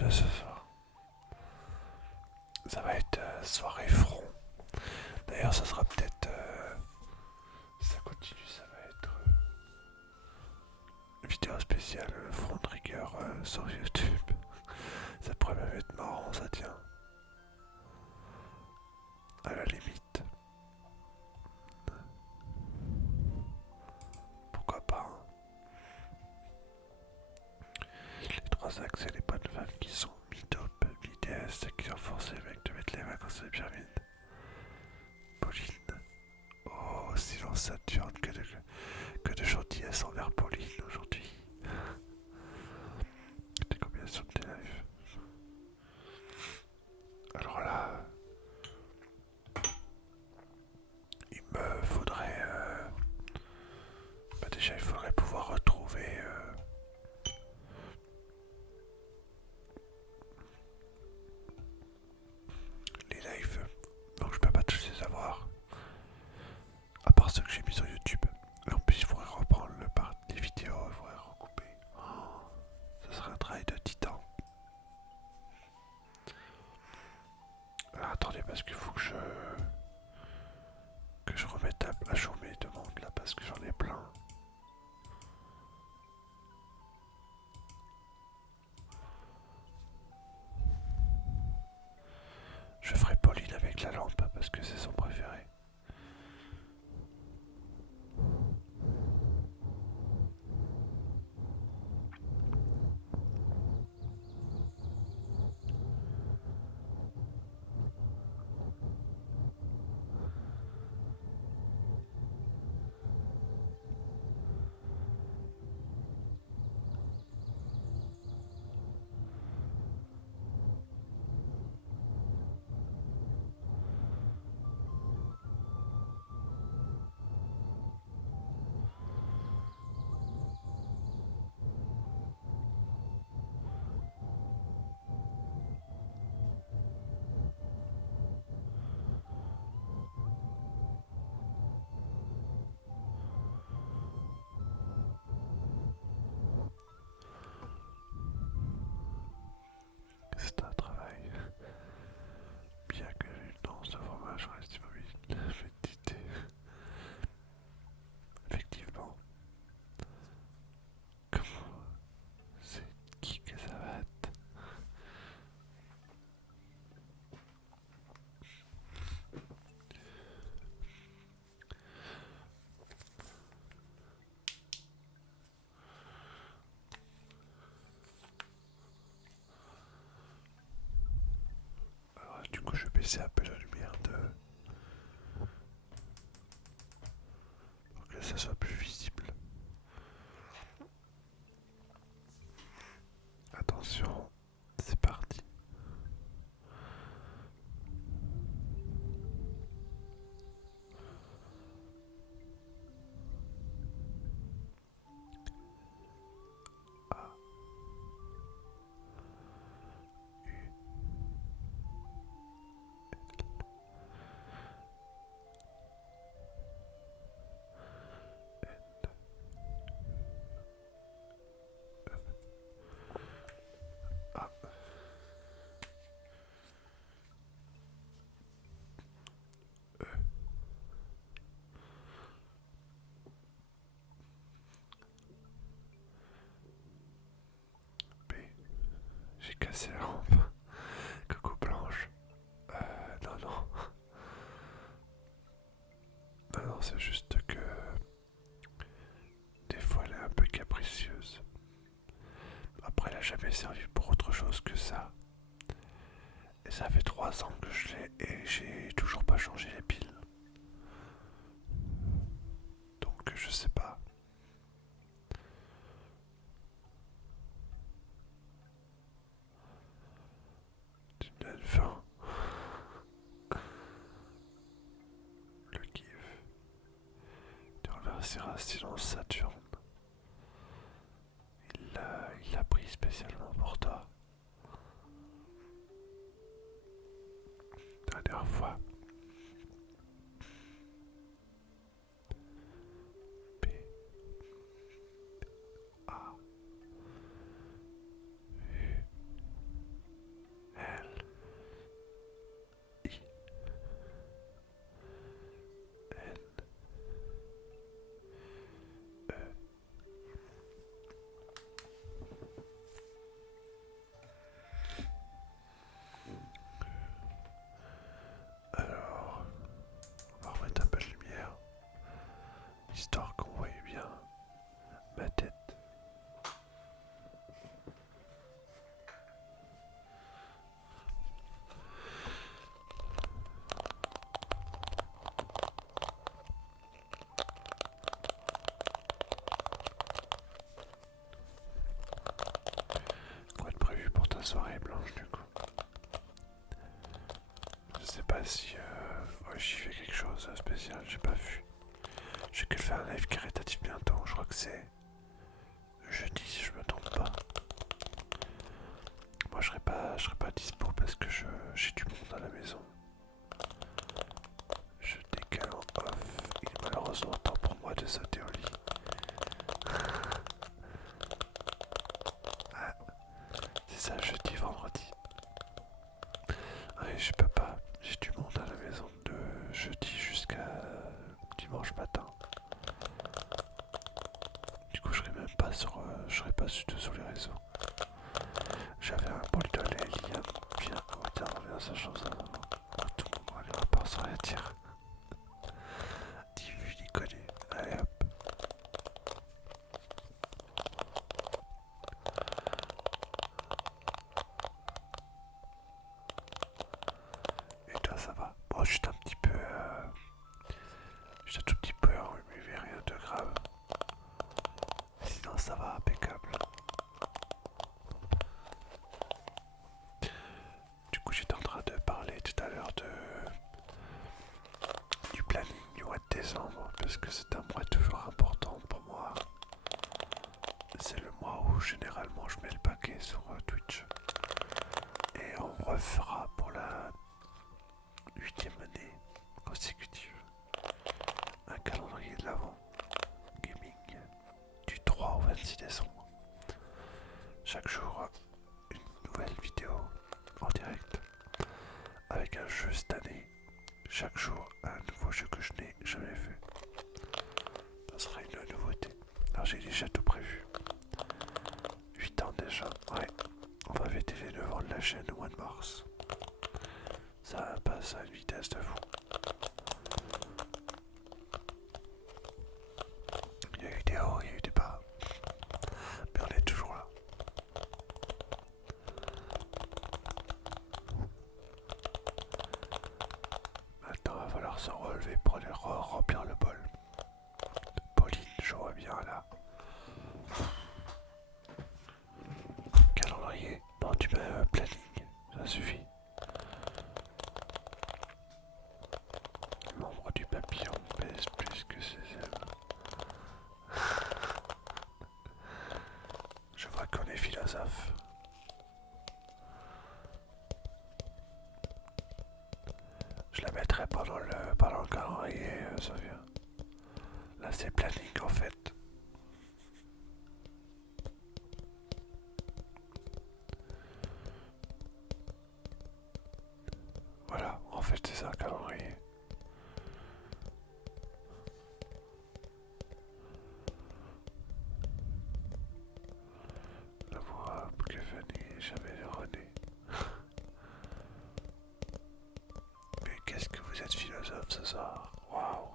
de ce soir. Ça va être soirée front. D'ailleurs, ça sera peut-être. Si ça continue, ça va être vidéo spéciale front trigger sur YouTube. Ça pourrait même être marrant, ça tient. À la limite. Pourquoi pas, hein. Les trois axes et les bonnes femmes qui sont mi-top, mi-DS, qui ont forcé les mecs de mettre les mains quand c'est bien vite. Pauline. Oh, silence Saturne, que de gentillesse envers Pauline aujourd'hui. Des combinaisons de tes lives. Alors là, il me faudrait... déjà, il faudrait pouvoir retrouver... les lives. Donc je peux pas tous les avoir. À part ceux que j'ai mis sur YouTube. Et en plus, il faudrait reprendre le part des vidéos, il faudrait recouper. Oh, ça serait un travail de titan. Alors attendez, parce qu'il faut que je remette à jour mes demandes là, parce que j'en ai plein. Je ferai Pauline avec la lampe, parce que c'est son préféré. C'est un travail. Bien que les danses de fromage restent immobiles, méditer. Effectivement. Comment c'est qui que ça va être? Alors du coup je vais baisser un peu la lumière pour que ça soit plus visible. Attention, c'est parti. Ah, B. J'ai cassé la lampe. Coco blanche. Non, non. Non, non, c'est juste que des fois elle est un peu capricieuse. Après, elle a jamais servi pour autre chose que ça. Et ça fait 3 ans que je l'ai et j'ai toujours pas changé les piles. Donc je sais pas. Tu me donnes faim. Le kiff. Tu remercieras silence Saturne. Il l'a pris spécialement pour toi. Dernière fois. B. A. U. pas si ouais, j'y fais quelque chose de spécial, j'ai pas vu. J'ai que faire un live caritatif bientôt, je crois que c'est jeudi si je me trompe pas. Moi je serai pas dispo parce que j'ai du monde à la maison. Je décale en off. Il est malheureusement temps pour moi de sauter au lit. Ah, c'est ça, jeudi, vendredi. Ouais, je peux pas. J'ai du monde à la maison de jeudi jusqu'à dimanche matin. Du coup, je serai même pas je serai pas du tout sur les réseaux. J'avais un bol de lait, Liam. Viens, oh, tiens, reviens, sa chance. Tout le monde va aller rapport sans rien dire. Ni vu ni connu. Allez hop. Et toi, ça va? Bon, juste un petit peu. Juste un tout petit peu enrhumé, mais rien de grave. Sinon, ça va, impeccable. Du coup, j'étais en train de parler tout à l'heure du planning du mois de décembre, parce que c'est un mois toujours important pour moi. C'est le mois où généralement je mets le paquet sur Twitch. Et on refera pour la 8e année consécutive un calendrier de l'Avent gaming du 3 au 26 décembre. Chaque jour, une nouvelle vidéo en direct avec un jeu cette année. Chaque jour, un nouveau jeu que je n'ai jamais fait. Ça sera une nouveauté. Alors j'ai déjà tout prévu. 8 ans déjà, ouais. On va fêter les 9 ans de la chaîne au mois de mars. Ça passe à une vitesse de fou. Il y a eu des hauts, il y a eu des bas. Mais on est toujours là. Maintenant, il va falloir se relever pour aller remplir le bol. Pauline, je vois bien là. Calendrier. Non, tu mets planning. Ça suffit. Membre du papillon pèse plus que ses ailes. Je vois qu'on est philosophe. Je la mettrai pendant le calendrier, Sophia. Là, c'est planning en fait. Voilà, en fait, c'est ça le calendrier. La voix que venait jamais le René. Mais qu'est-ce que vous êtes philosophe ce soir? Waouh!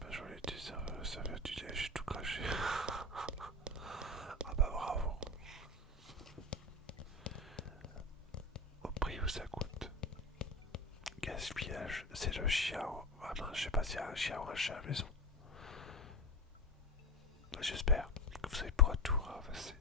Bah, j'en étais, ça vient du lait, j'ai tout craché. Ah bah bravo. Au prix où ça coûte. Gaspillage, c'est le chien. Ah non, je sais pas s'il y a un chien ou un chat à la maison. J'espère que vous avez pour tout ramasser.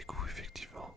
égouts, effectivement.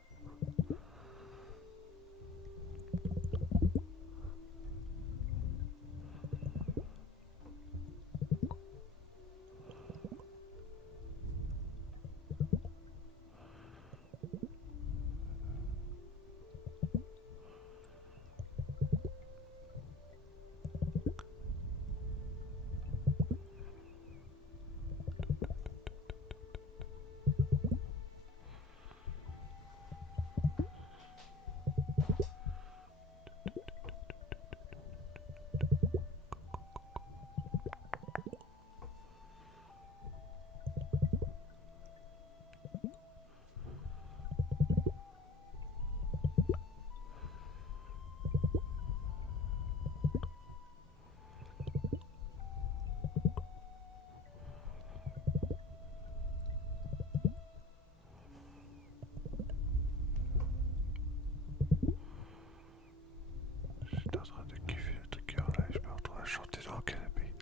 J'étais en train de kiffer le trigger là et je me retrouve à chanter dans le canapé.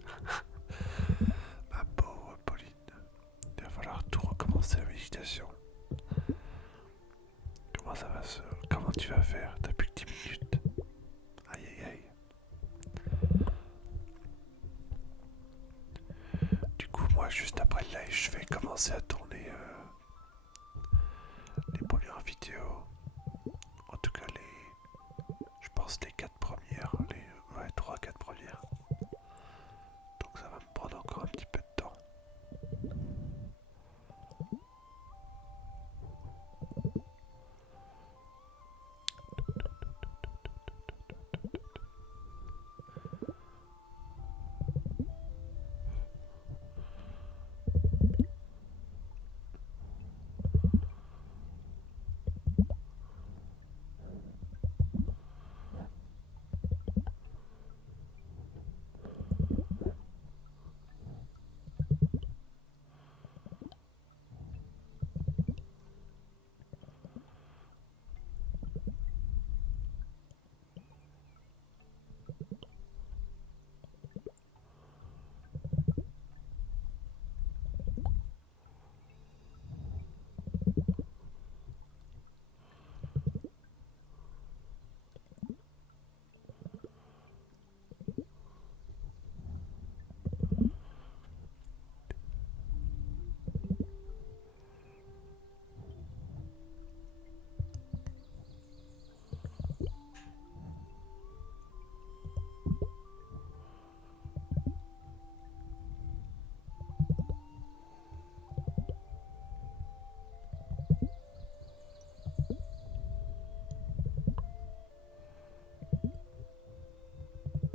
Ma pauvre Pauline, il va falloir tout recommencer la méditation. Comment ça va se... Comment tu vas faire? T'as plus que 10 minutes. Aïe aïe aïe. Du coup moi juste après le live je vais commencer à tourner les premières vidéos. En tout cas je pense les 4 premières. Ouais 3-4 premières. Donc ça va me prendre encore un petit peu de temps.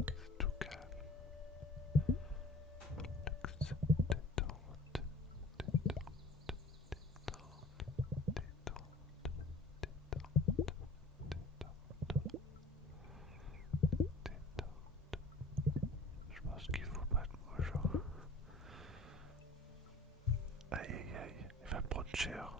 C'est tout calme. Détente, détente. Je pense qu'il faut pas de mots genre. Aïe aïe aïe, il va me prendre cher.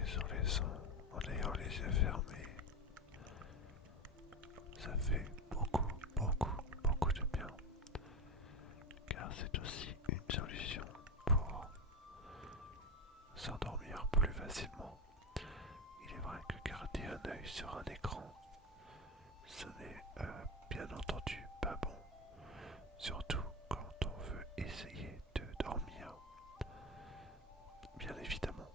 concentrer sur les sons en ayant les yeux fermés. Ça fait beaucoup de bien. Car c'est aussi une solution pour s'endormir plus facilement. Il est vrai que garder un œil sur un écran, ce n'est bien entendu pas bon. Surtout quand on veut essayer de dormir. Bien évidemment.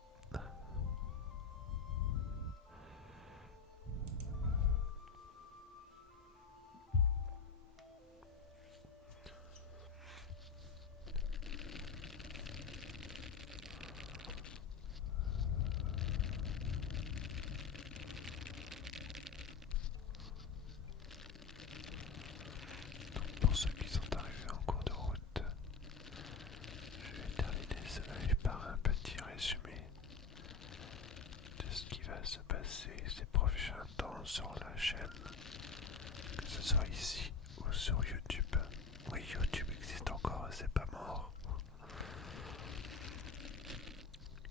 Pour ceux qui sont arrivés en cours de route, je vais terminer ce live par un petit résumé de ce qui va se passer ces prochains temps sur la chaîne, que ce soit ici ou sur YouTube. Oui, YouTube existe encore et c'est pas mort.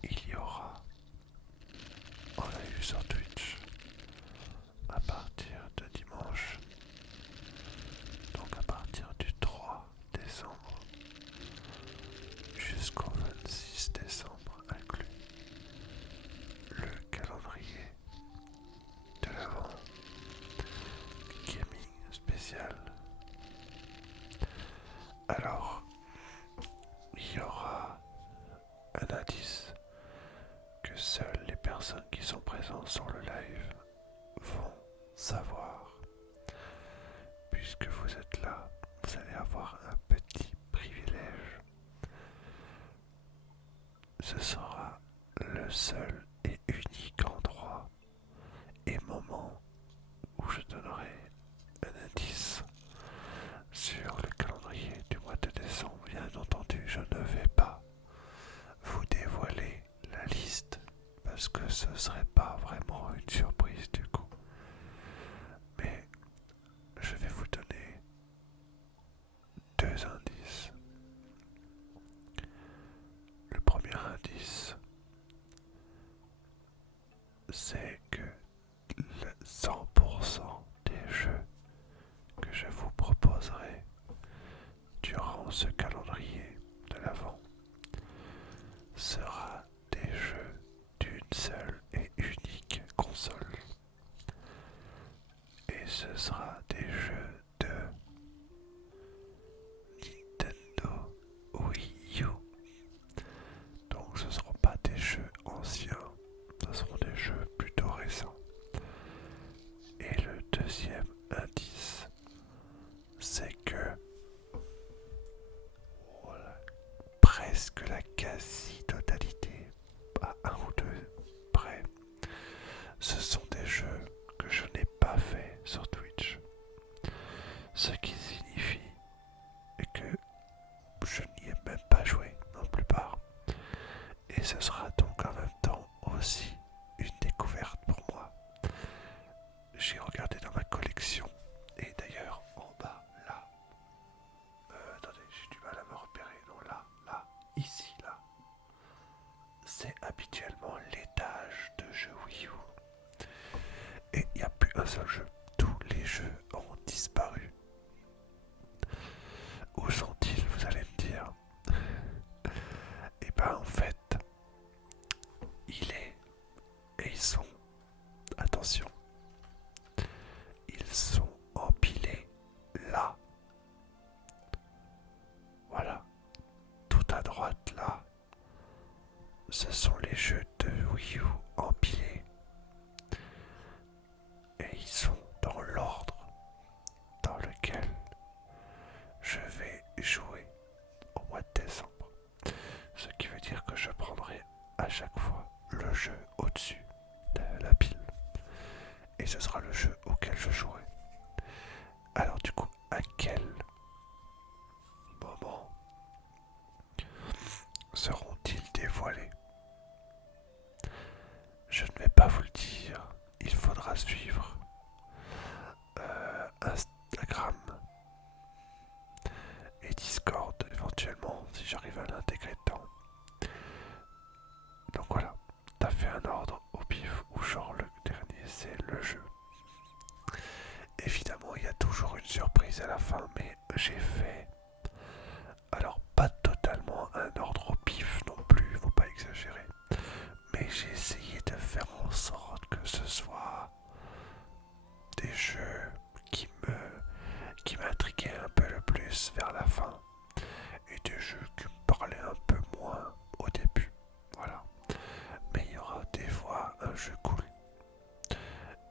Il y aura en live sur Twitch à partir de dimanche, donc à partir du 3 décembre jusqu'au 26 décembre inclus, le calendrier de l'Avent gaming spécial. Alors, il y aura un indice que seules les personnes qui sont présentes sur le live vont savoir. Puisque vous êtes là, vous allez avoir un petit privilège. Ce sera le seul et unique endroit et moment où je donnerai un indice sur le calendrier du mois de décembre. Bien entendu, je ne vais pas vous dévoiler la liste parce que ce serait pas vraiment une surprise du coup. Mais je vais vous donner deux indices. Le premier indice, c'est que 100% des jeux que je vous proposerai durant ce calendrier de l'Avent sera des jeux d'une seule et unique console. Et ce sera des jeux de Nintendo Wii U. Donc ce ne seront pas des jeux anciens, ce seront des jeux plutôt récents. Et le deuxième indice, c'est que voilà, presque la quasi-totalité, à un ou deux près, ce sont des jeux que je n'ai pas fait sur Twitch. Ce qui signifie que je n'y ai même pas joué non plus part. Et ce sera donc en même temps aussi une découverte pour moi. J'ai regardé dans ma collection et d'ailleurs en bas là, attendez, j'ai du mal à me repérer, non là, ici là, c'est habituellement l'étage de jeux Wii U et il n'y a plus un seul jeu, tous les jeux ont disparu. Où sont-ils, vous allez me dire? Et ben en fait, et ils sont, attention, ils sont empilés là. Voilà, tout à droite là, ce sont les jeux de Wii U empilés. Et ils sont dans l'ordre dans lequel je vais jouer au mois de décembre. Ce qui veut dire que je prendrai à chaque fois le jeu au-dessus de la pile. Et ce sera le jeu auquel je jouerai. Alors du coup, à quel moment seront-ils dévoilés? Je ne vais pas vous le dire. Il faudra suivre Instagram et Discord éventuellement si j'arrive à l'intégrer dedans. Donc voilà, t'as fait un ordre surprise à la fin, mais j'ai fait, alors pas totalement un ordre au pif non plus, faut pas exagérer, mais j'ai essayé de faire en sorte que ce soit des jeux qui m'intriguaient un peu le plus vers la fin et des jeux qui me parlaient un peu moins au début. Voilà. Mais il y aura des fois un jeu cool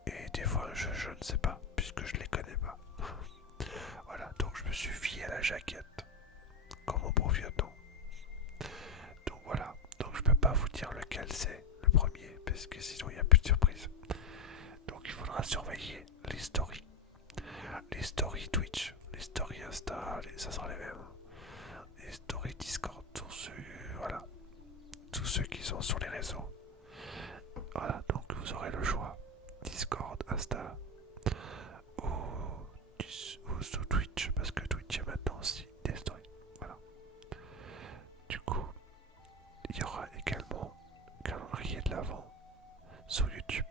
et des fois un jeu je ne sais pas puisque je les connais pas. Voilà, donc je me suis fié à la jaquette comme au bon vieux temps. Donc voilà, donc je peux pas vous dire lequel c'est le premier parce que sinon il n'y a plus de surprise. Donc il faudra surveiller les stories Twitch, les stories Insta, ça sera les mêmes. Les stories Discord, voilà, tous ceux qui sont sur les réseaux. Voilà, donc vous aurez le choix. Discord, Insta ou sur Twitch, parce que Twitch est maintenant aussi des stories. Voilà. Du coup, il y aura également le calendrier de l'avant sur YouTube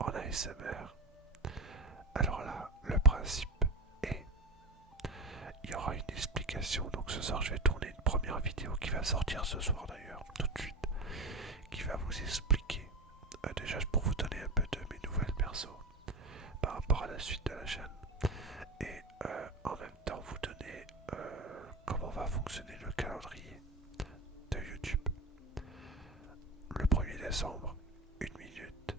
en ASMR. Alors là, le principe est, il y aura une explication. Donc ce soir, je vais tourner une première vidéo qui va sortir ce soir d'ailleurs, tout de suite, qui va vous expliquer, déjà pour vous donner un peu de mes nouvelles persos par rapport à la suite de la chaîne, et en même temps vous donner comment va fonctionner le calendrier de YouTube. Le 1er décembre, 1 minute,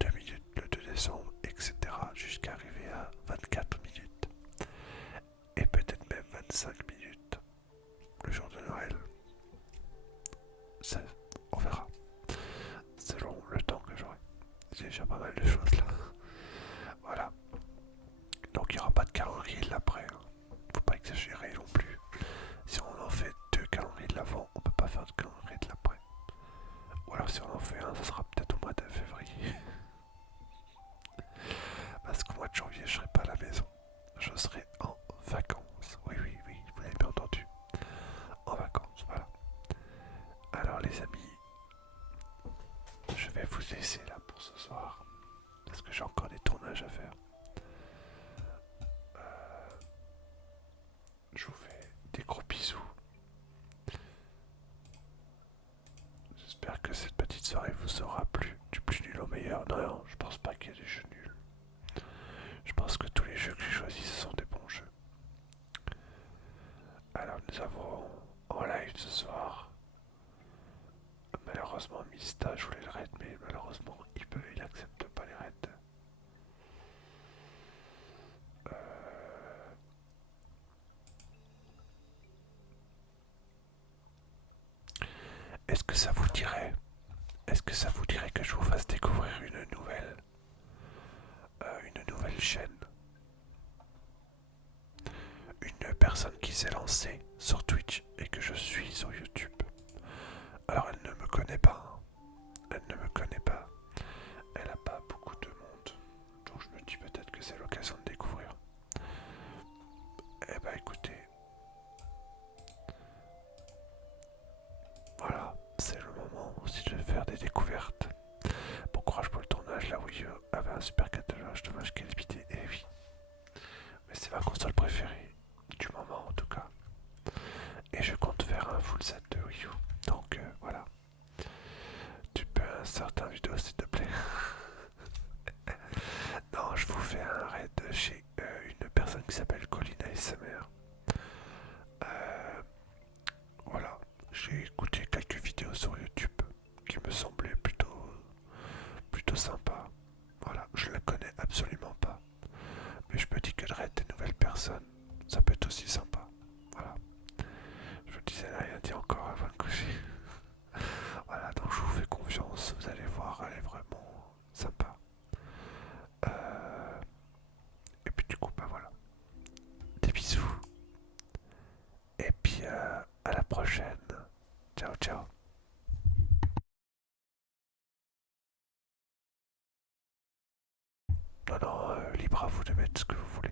2 minutes le 2 décembre, etc. jusqu'à arriver à 24 minutes et peut-être même 25 minutes le jour de Noël. Ça, on verra. Selon le temps que j'aurai. J'ai déjà pas mal de choses là. Voilà. Donc il n'y aura pas de calendrier de l'après. Hein. Faut pas exagérer non plus. Si on en fait 2 calendriers de l'avant, on peut pas faire de calendrier de l'après. Ou alors si on en fait un, ça sera peut-être au mois de février. Parce qu'au mois de janvier, je serai pas à la maison. Je serai en vacances. Oui, oui, oui, vous l'avez bien entendu. En vacances, voilà. Alors les amis, je vais vous laisser là pour ce soir. Parce que j'ai encore des tournages à faire. Je vous fais des gros bisous. J'espère que cette petite soirée vous aura plu. Du plus nul au meilleur. Non, non, je pense pas qu'il y ait des jeux nuls. Je pense que tous les jeux que j'ai choisis, ce sont des bons jeux. Alors nous avons en live ce soir, malheureusement Mista, je voulais le raid, mais malheureusement il accepte pas les raids. Est-ce que ça vous dirait Est-ce que ça vous dirait que je vous fasse découvrir une nouvelle chaîne, une personne qui s'est lancée sur Twitch et que je suis sur YouTube. Alors elle ne me connaît pas, elle ne me connaît pas, elle a pas beaucoup de monde, donc je me dis peut-être que c'est l'occasion de découvrir. Eh bah écoutez, voilà, c'est le moment aussi de faire des découvertes. Bon courage pour le tournage, la Wii U avait un super catalogue, dommage qu'elle est limité, et oui. Mais c'est ma console préférée, du moment en tout cas. Et je compte faire un full set de Wii U, donc voilà. Tu peux insérer une vidéo s'il te plaît. Non, je vous fais un raid chez une personne qui s'appelle Colline ASMR. Voilà, j'ai écouté quelques vidéos sur YouTube qui me semblaient plutôt sympas. Voilà, je la connais absolument pas. Mais je me dis que de raid des nouvelles personnes, ça peut être aussi sympa. Voilà. Je vous disais, elle n'a rien dit encore avant de coucher. Voilà, donc je vous fais confiance, vous allez voir, elle est vraiment sympa. Et puis du coup, bah voilà. Des bisous. Et puis à la prochaine. Ciao, ciao. Non, non, libre à vous de mettre ce que vous voulez.